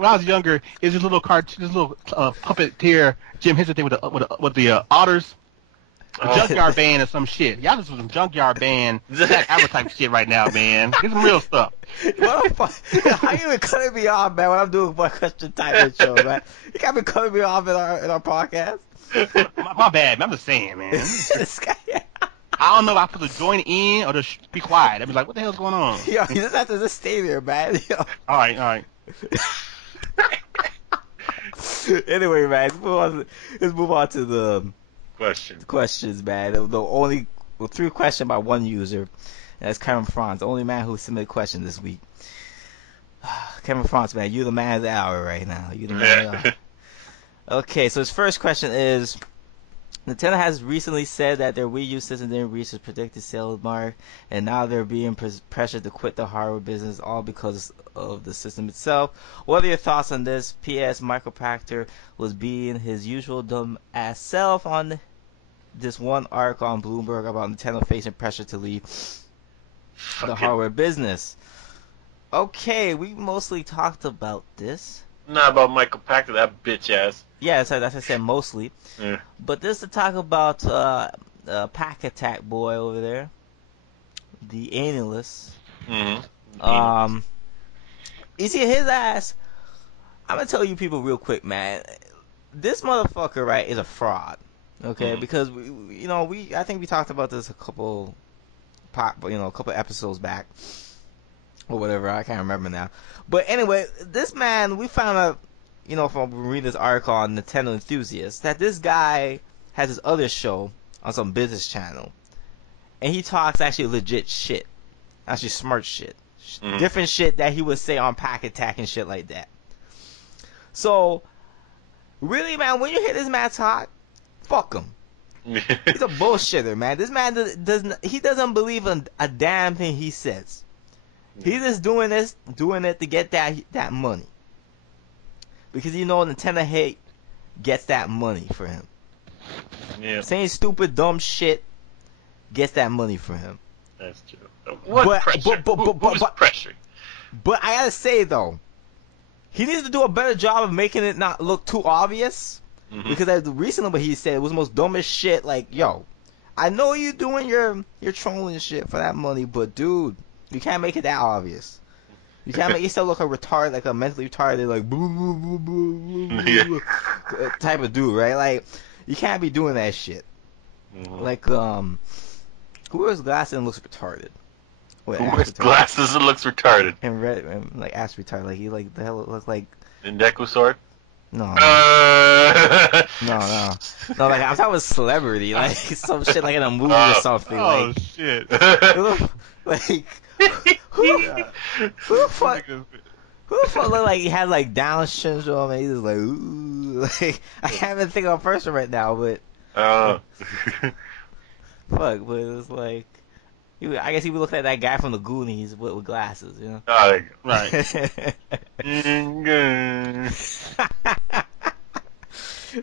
is this little puppeteer Jim Henson thing with the otters, Junkyard Band or some shit. Y'all just some Junkyard Band advertising shit right now, man. Get some real stuff. What the fuck? How you been cutting me off, man? When I'm doing my question time intro, man. You got me cutting me off in our podcast. My bad, man. I'm just saying, man. This guy. I don't know if I put to join in or just be quiet. I'd be like, what the hell's going on? Yo, you just have to just stay there, man. Yo. All right. Anyway, man, let's move on to the questions, man. The only three questions by one user. And that's Kevin Franz, the only man who submitted questions this week. Kevin Franz, man, you're the man of the hour right now. You're the man of the hour. Okay, so his first question is, Nintendo has recently said that their Wii U system didn't reach its predicted sales mark, and now they're being pressured to quit the hardware business, all because of the system itself. What are your thoughts on this? P.S. Michael Pachter was being his usual dumb-ass self on this one article on Bloomberg about Nintendo facing pressure to leave the hardware business. Okay, we mostly talked about this. Not about Michael Pachter, that bitch ass. Yeah, that's what I said, mostly. Yeah. But this to talk about Pack Attack boy over there, the analyst. Mm-hmm. You see his ass. I'm gonna tell you people real quick, man. This motherfucker, right, is a fraud. Okay, because I think we talked about this a couple episodes back or whatever. I can't remember now. But anyway, this man, we found out, from reading this article on Nintendo Enthusiasts, that this guy has his other show on some business channel, and he talks actually legit shit, actually smart shit, different shit that he would say on Pack Attack and shit like that. So, really, man, when you hear this man talk, fuck him. He's a bullshitter, man. This man doesn't believe in a damn thing he says. He's just doing it to get that money. Because Nintendo gets that money for him. Yeah. Saying stupid, dumb shit gets that money for him. That's true. What pressure? Who's pressuring? But I gotta say, though, he needs to do a better job of making it not look too obvious. Mm-hmm. Because recently what he said was the most dumbest shit. Like, yo, I know you doing your trolling shit for that money, but dude, you can't make it that obvious. You can't make yourself look like a mentally retarded, like boo, boo, boo, boo, boo, boo, type of dude, right? Like, you can't be doing that shit. Mm-hmm. Like, who wears glasses and looks retarded? Who wears glasses and looks retarded? And red, and like ass retarded. Like he the hell looks like. Indeku Sword? No. No. Like I'm talking about celebrity, like some shit like in a movie or something. Oh like, shit! Like who the fuck look like he has like Down syndrome and he's just like ooh, like I can't even think of a person right now, but fuck, but it's like I guess he would look like that guy from the Goonies with glasses, you know? Oh, there you go. Right. You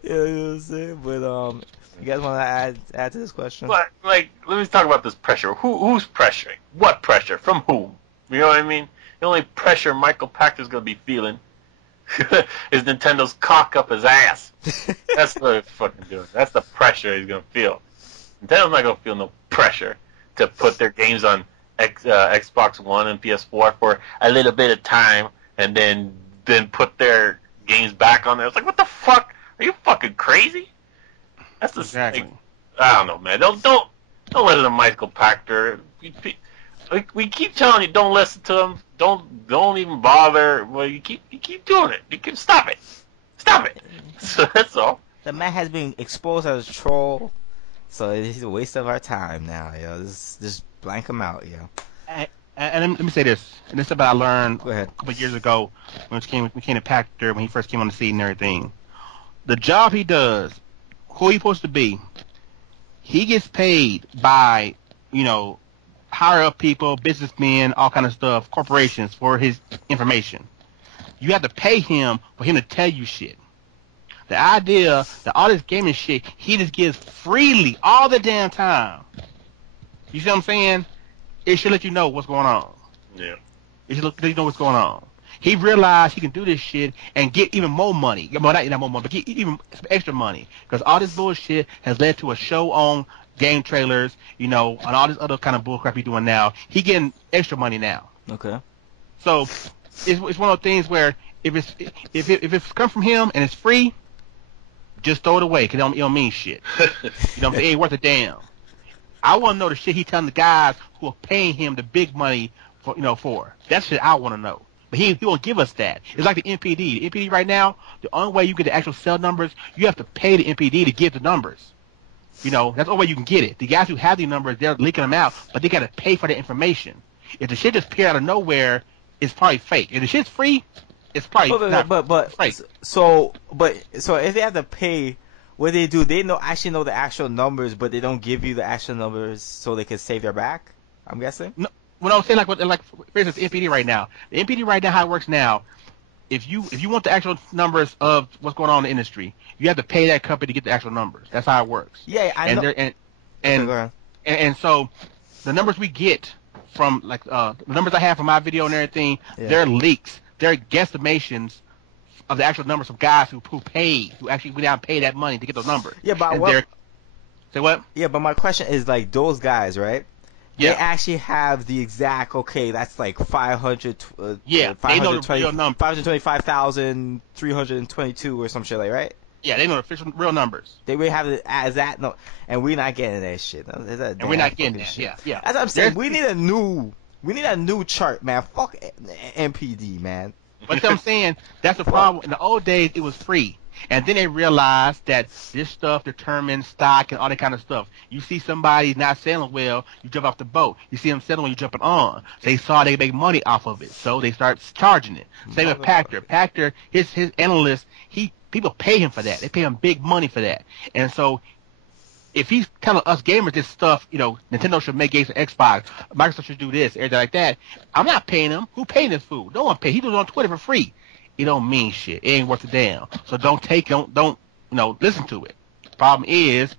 know what I'm saying? But you guys want to add to this question? But let me talk about this pressure. Who's pressuring? What pressure? From whom? You know what I mean? The only pressure Michael Pachter's gonna be feeling is Nintendo's cock up his ass. That's what he's fucking doing. That's the pressure he's gonna feel. Nintendo's not gonna feel no pressure to put their games on Xbox One and PS4 for a little bit of time, and then put their games back on there. It's like, what the fuck? Are you fucking crazy? That's the exactly. Like, I don't know, man. Don't listen to Michael Pachter. We keep telling you, don't listen to him. Don't even bother. Well, you keep doing it. You can stop it. Stop it. So that's all. The man has been exposed as a troll, so he's a waste of our time now, yo. Just blank him out, yo. And let me say this, and this is about I learned Go ahead. a couple of years ago when we came to Pachter when he first came on the scene and everything. The job he does, who he's supposed to be, he gets paid by, higher up people, businessmen, all kind of stuff, corporations for his information. You have to pay him for him to tell you shit. The idea that all this gaming shit he just gives freely all the damn time. You see what I'm saying? It should let you know what's going on. Yeah. It should let you know what's going on. He realized he can do this shit and get even more money. Well, not more money, but get even some extra money. Because all this bullshit has led to a show on game trailers, and all this other kind of bullcrap he's doing now. He getting extra money now. Okay. So it's one of those things where if it's come from him and it's free, just throw it away because it don't mean shit. It ain't worth a damn. I want to know the shit he telling the guys who are paying him the big money for. That's shit I want to know. But he won't give us that. It's like the NPD. The NPD right now, the only way you get the actual cell numbers, you have to pay the NPD to get the numbers. That's the only way you can get it. The guys who have the numbers, they're leaking them out, but they got to pay for the information. If the shit just appear out of nowhere, it's probably fake. If the shit's free, it's probably not fake. So if they have to pay, what they do, they actually know the actual numbers, but they don't give you the actual numbers so they can save their back. I'm guessing. No, what I'm saying, like for instance, the NPD right now. The NPD right now, how it works now, if you want the actual numbers of what's going on in the industry, you have to pay that company to get the actual numbers. That's how it works. Yeah, I know. And so the numbers we get from the numbers I have from my video and everything, they're leaks. They're guesstimations of the actual numbers of guys who actually went out and paid that money to get those numbers. Yeah, but say what? Yeah, but my question is like those guys, right? Yeah. They actually have the exact, that's like 500, they know the real number. 525,322 or some shit right? Yeah, they know the official real numbers. They would have it as that, and we're not getting that shit. And we're not getting that, shit. Yeah. As I'm saying, we need a new chart, man. Fuck MPD, man. But I'm saying, that's the problem. In the old days, it was free. And then they realized that this stuff determines stock and all that kind of stuff. You see somebody not selling well, you jump off the boat. You see them selling when you're jumping on. They saw they make money off of it, so they start charging it. Same with Pachter. Pachter, his analyst, people pay him for that. They pay him big money for that. And so if he's telling us gamers this stuff, Nintendo should make games for Xbox, Microsoft should do this, everything like that, I'm not paying him. Who paying this fool? No one pay. He does it on Twitter for free. It don't mean shit. It ain't worth a damn. So don't listen to it. Problem is,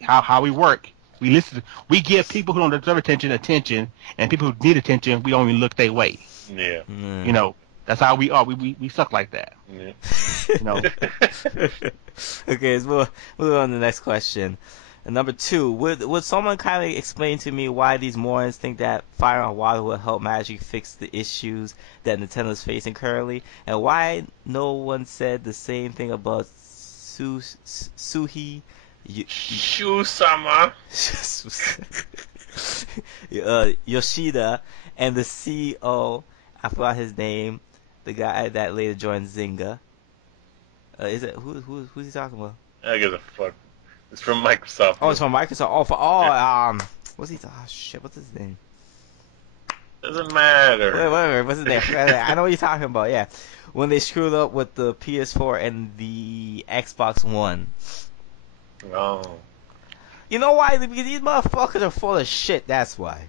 how we work. We listen. We give people who don't deserve attention, and people who need attention, we don't even look their way. Yeah. That's how we are. We suck like that. Yeah. Okay, let's move on to the next question. And number 2, would someone kind of explain to me why these morons think that fire on water will help magically fix the issues that Nintendo's facing currently, and why no one said the same thing about Suhi Shu-sama Yoshida and the CEO, I forgot his name, the guy that later joined Zynga. Is it who's he talking about? I give a fuck. It's from Microsoft. Oh, it's from Microsoft. What's he? Oh shit, what's his name? Doesn't matter. Whatever. What's his name? I know what you're talking about. Yeah, when they screwed up with the PS4 and the Xbox One. Oh. You know why? Because these motherfuckers are full of shit. That's why.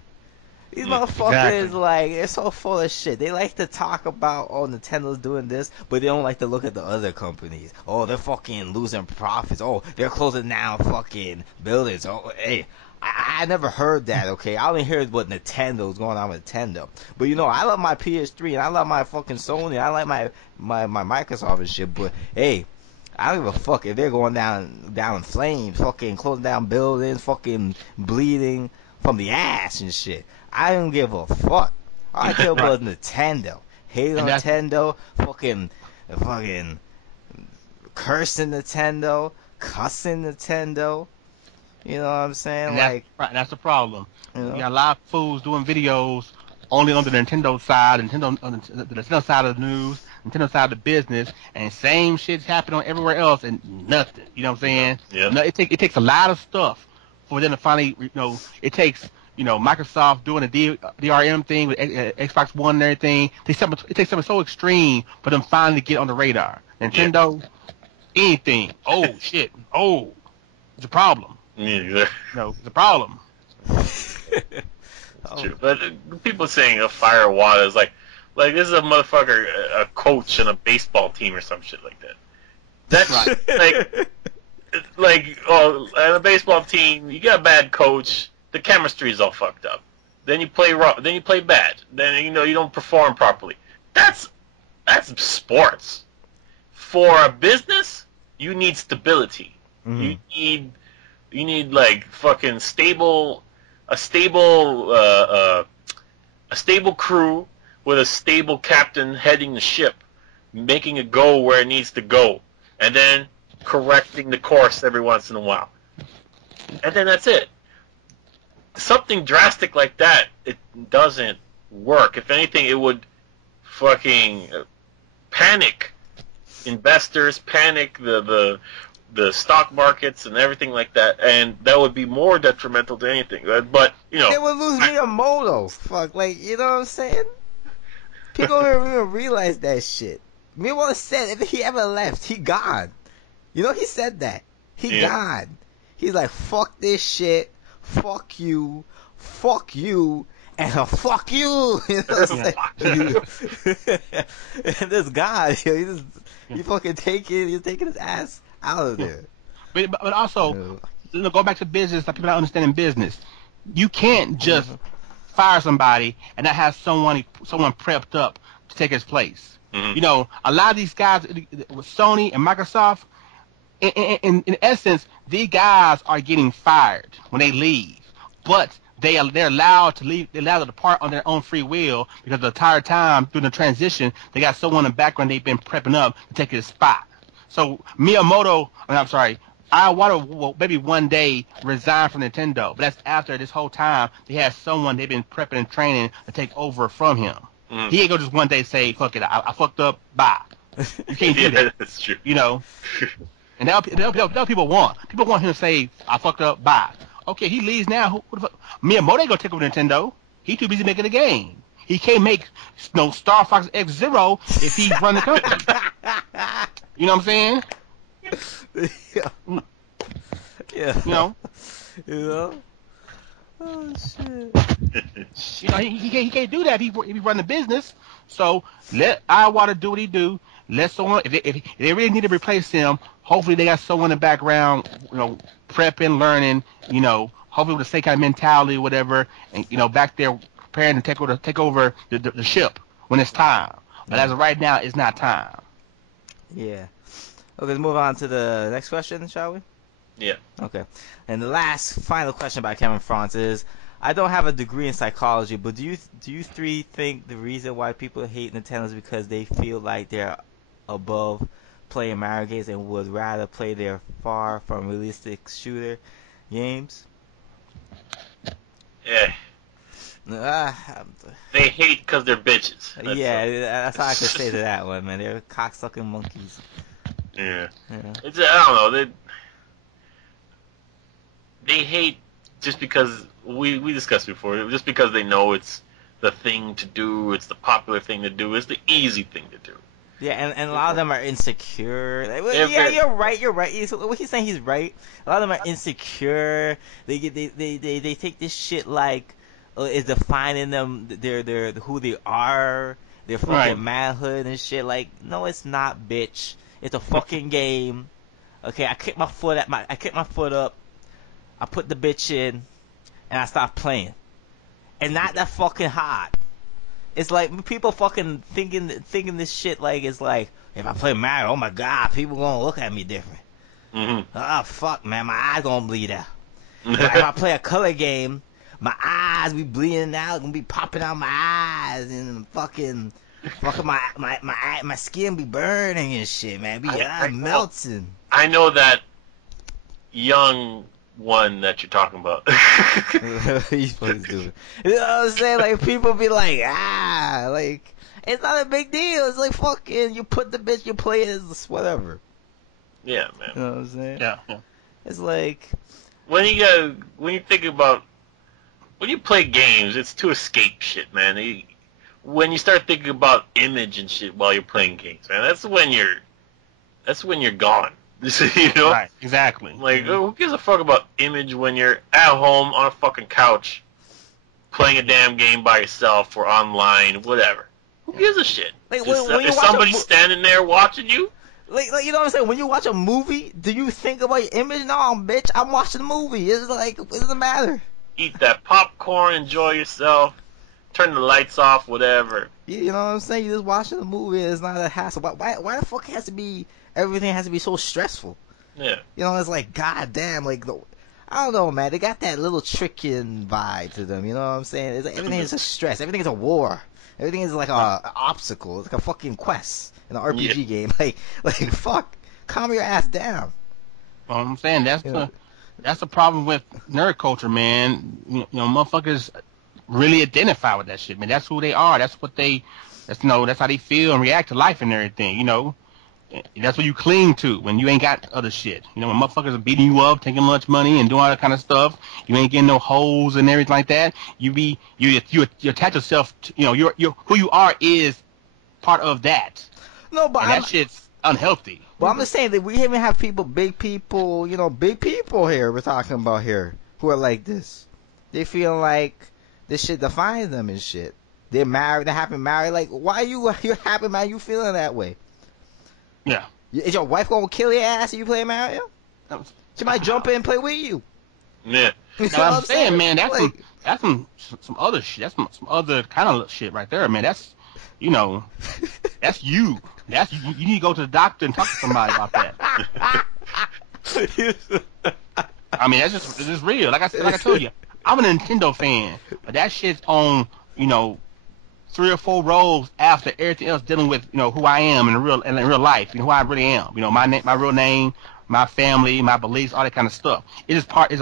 These motherfuckers, they're so full of shit. They like to talk about, Nintendo's doing this, but they don't like to look at the other companies. Oh, they're fucking losing profits. Oh, they're closing down fucking buildings. Oh, hey, I never heard that, okay? I only heard what Nintendo's going on with Nintendo. But, I love my PS3, and I love my fucking Sony, I like my Microsoft and shit, but, hey, I don't give a fuck if they're going down in flames, fucking closing down buildings, fucking bleeding from the ass and shit. I don't give a fuck. All I care about is Nintendo. Hate on Nintendo. Fucking fucking cursing Nintendo, cussing Nintendo. You know what I'm saying? And that's the problem. You know? You got a lot of fools doing videos only on the Nintendo side, the Nintendo side of the news, Nintendo side of the business, and same shit's happening on everywhere else and nothing. You know what I'm saying? Yeah. No, it takes a lot of stuff for them to finally, it takes, Microsoft doing the DRM thing with Xbox One and everything. It takes something so extreme for them finally to get on the radar. Nintendo, anything. Oh, shit. Oh, it's a problem. Yeah. No, it's a problem. True. But people saying a fire Wada is like this is a motherfucker, a coach on a baseball team or some shit like that. That's right. on a baseball team, you got a bad coach, the chemistry is all fucked up. Then you play then you play bad. Then you don't perform properly. That's sports. For a business, you need stability. Mm-hmm. You need like fucking a stable crew with a stable captain heading the ship, making it go where it needs to go, and then correcting the course every once in a while. And then that's it. Something drastic like that, it doesn't work. If anything, it would fucking panic investors, panic the stock markets and everything like that, and that would be more detrimental to anything. But they would lose Miyamoto. Fuck, you know what I'm saying? People don't even realize that shit. Miyamoto said if he ever left, he gone. He said that. He gone. He's like, fuck this shit, fuck you, and fuck you. You know what I'm saying? And this guy, he's taking his ass out of there. But also, go back to business. Like people don't understand in business, you can't just fire somebody and not have someone prepped up to take his place. Mm-hmm. A lot of these guys with Sony and Microsoft, in essence, these guys are getting fired when they leave, but they're allowed to leave. They're allowed to depart on their own free will because the entire time through the transition, they got someone in the background they've been prepping up to take his spot. So Iwata will maybe one day resign from Nintendo, but that's after this whole time they have someone they've been prepping and training to take over from him. Mm. He ain't gonna just one day say, "Fuck it, I fucked up, bye." You can't do that. That's true. And that's people want. People want him to say, "I fucked up, bye." Okay, he leaves now. Who the fuck? Miyamoto ain't gonna take over Nintendo. He too busy making a game. He can't make Star Fox X-Zero if he run the company. You know what I'm saying? Yeah. Oh shit. He can't do that if he run the business. So let Iwata do what he do. Let someone if they really need to replace him, hopefully they got someone in the background, prepping, learning, hopefully with the same kind of mentality or whatever, and back there preparing to take over the ship when it's time. But as of right now, it's not time. Yeah. Okay, let's move on to the next question, shall we? Yeah. Okay. And the last final question by Kevin France is, I don't have a degree in psychology, but do you three think the reason why people hate Nintendo is because they feel like they're above playing Mario games and would rather play their far from realistic shooter games? Yeah. They hate because they're bitches. That's all I could say to that one, man. They're cocksucking monkeys. Yeah. I don't know. They hate just because we discussed before. Just because they know it's the thing to do, it's the popular thing to do, it's the easy thing to do. Yeah, and a lot of them are insecure. You're right. What he's saying, he's right. A lot of them are insecure. They take this shit like is defining them. They're who they are. Their fucking manhood and shit. Like, no, it's not, bitch. It's a fucking game. Okay, I kick my foot up. I put the bitch in, and I stop playing. And not that fucking hard. It's like people fucking thinking this shit like it's like, if I play Mario, oh my god, people gonna look at me different. Mm-hmm. Oh fuck, man, my eyes gonna bleed out. Like, if I play a color game, my eyes be bleeding out, gonna be popping out my eyes, and fucking Fucking my skin be burning and shit, man. I'm melting. I know that young one that you're talking about. He's fucking stupid. You know what I'm saying? Like, people be like, like, it's not a big deal. It's like, fucking, you put the bitch you play as whatever. Yeah, man. You know what I'm saying? Yeah. It's like, when you think about, when you play games, it's to escape shit, man. When you start thinking about image and shit while you're playing games, man, that's when you're gone. You know? Right, exactly. Like, who gives a fuck about image when you're at home on a fucking couch playing a damn game by yourself or online, whatever? Who gives a shit? Like, Is somebody standing there watching you? Like, you know what I'm saying? When you watch a movie, do you think about your image? No, bitch, I'm watching the movie. It's like, what does it matter? Eat that popcorn, enjoy yourself, turn the lights off, whatever. You know what I'm saying? You just watching the movie. It's not a hassle. Why the fuck everything has to be so stressful? Yeah. You know, it's like, goddamn, like, I don't know, man. They got that little tricking vibe to them. You know what I'm saying? It's like, everything is a stress. Everything is a war. Everything is like an obstacle. It's like a fucking quest in an RPG game. Like, fuck, calm your ass down. Well, I'm saying that's the problem with nerd culture, man. You know, motherfuckers really identify with that shit, man. That's who they are. That's how they feel and react to life and everything. You know, that's what you cling to when you ain't got other shit. You know, when motherfuckers are beating you up, taking lunch money, and doing all that kind of stuff, you ain't getting no hoes and everything like that. You attach yourself to, you know, your who you are is part of that. No, but that shit's unhealthy. Well, I'm just saying that we even have big people here we're talking about here who are like this. They feel like this shit defines them and shit. They're married, they happen married. Like, why you're happy, man? You feeling that way? Yeah. Is your wife gonna kill your ass if you play Mario? She might jump in and play with you. Yeah. That's what I'm saying, man. That's some other shit. That's some other kind of shit right there, man. That's, you know, that's you. That's you need to go to the doctor and talk to somebody about that. I mean, it's just real. Like I told you, I'm a Nintendo fan, but that shit's on, you know, 3 or 4 rows after everything else dealing with, you know, who I am in real life, you know, who I really am. You know, my real name, my family, my beliefs, all that kind of stuff. It is part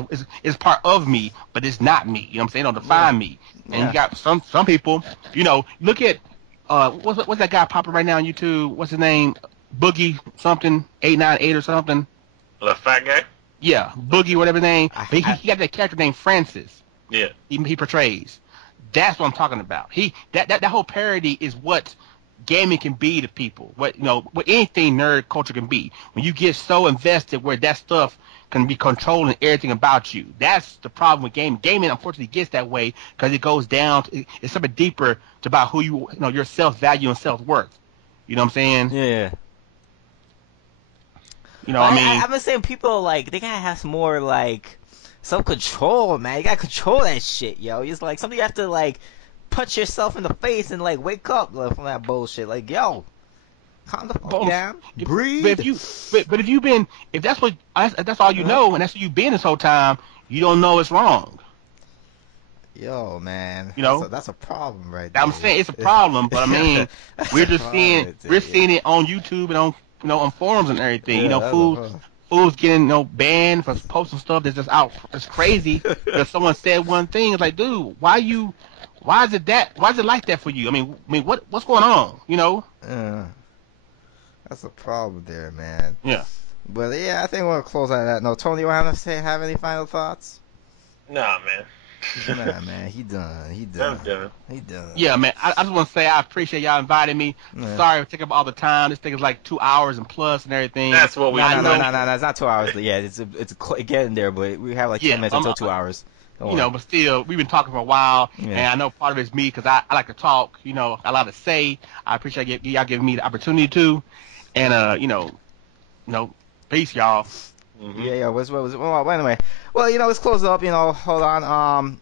of me, but it's not me. You know what I'm saying? It don't define me. And you got some people, you know, look at what's that guy popping right now on YouTube? What's his name? Boogie something 898 or something. The fat guy? Yeah, Boogie, whatever his name. But he got that character named Francis. Yeah. He portrays. That's what I'm talking about. That whole parody is what gaming can be to people. What anything nerd culture can be. When you get so invested where that stuff can be controlling everything about you. That's the problem with gaming. Gaming unfortunately gets that way because it goes down. It's something deeper to about who you know, your self-value and self-worth. You know what I'm saying? Yeah. You know, I've been saying people like they gotta have some more like self-control, man. You gotta control that shit, yo. It's like something you have to like punch yourself in the face and like wake up from that bullshit. Like, yo, calm the fuck down, breathe. But if that's all you know and that's what you've been this whole time, you don't know it's wrong. Yo, man, you know that's a problem, right there. I'm saying it's a problem, but I mean, we're seeing it on YouTube and on on forums and everything. Yeah, you know, fools getting banned for posting stuff that's just out. It's crazy because someone said one thing. It's like, dude, why is it like that for you? I mean, what's going on? You know? Yeah, that's a problem there, man. Yeah. But yeah, I think we'll close on that. No, Tony, you want to have any final thoughts? Nah, man. Nah, man, he done. I'm done. He done. Yeah, man. I just want to say I appreciate y'all inviting me. Yeah. Sorry for taking up all the time. This thing is like 2 hours and plus and everything. That's what we. No. It's not 2 hours. Yeah, it's getting there, but we have like 10 minutes until 2 hours. But still, we've been talking for a while, and I know part of it's me because I like to talk. You know, I like to say. I appreciate y'all giving me the opportunity to, and peace, y'all. Mm-hmm. Yeah. Well, anyway, let's close it up. Hold on.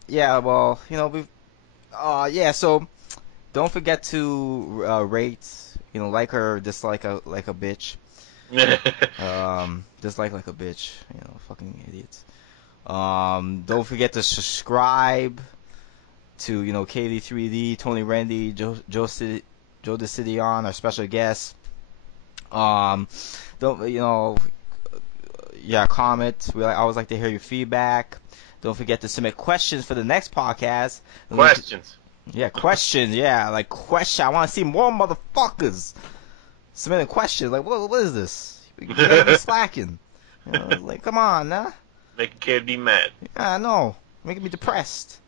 So don't forget to rate. Like or dislike like a bitch. Dislike like a bitch. Fucking idiots. Don't forget to subscribe to KD3D, Tony Randy, Joe Joe Decidion, our special guest. Don't comment. We always like to hear your feedback. Don't forget to submit questions for the next podcast. Questions. Questions. Yeah, like question. I want to see more motherfuckers submitting questions. Like, what is this? You gotta be slacking. Like, come on, nah. Make a kid be mad. Yeah, I know. Making me depressed.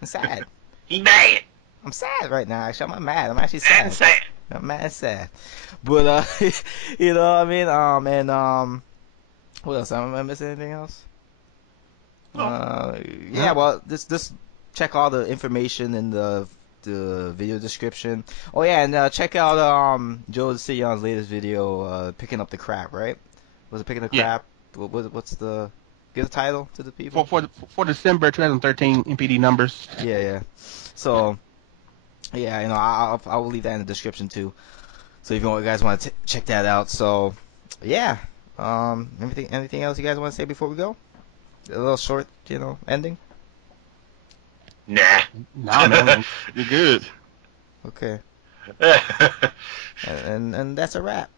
I'm sad. He mad. I'm sad right now. Actually, I'm not mad. I'm actually sad. And sad. I'm mad and sad. But you know what I mean. What else? Am I missing anything else? Yeah. Well, just check all the information in the video description. Oh yeah, and check out Joe Decision's latest video, picking up the crap. Right? Was it picking the crap? What's the give the title to the people for December 2013 MPD numbers? Yeah. So yeah, I will leave that in the description too. So if you guys want to check that out. So yeah. Anything else you guys want to say before we go? A little short, ending? Nah, man. You're good. Okay. And that's a wrap.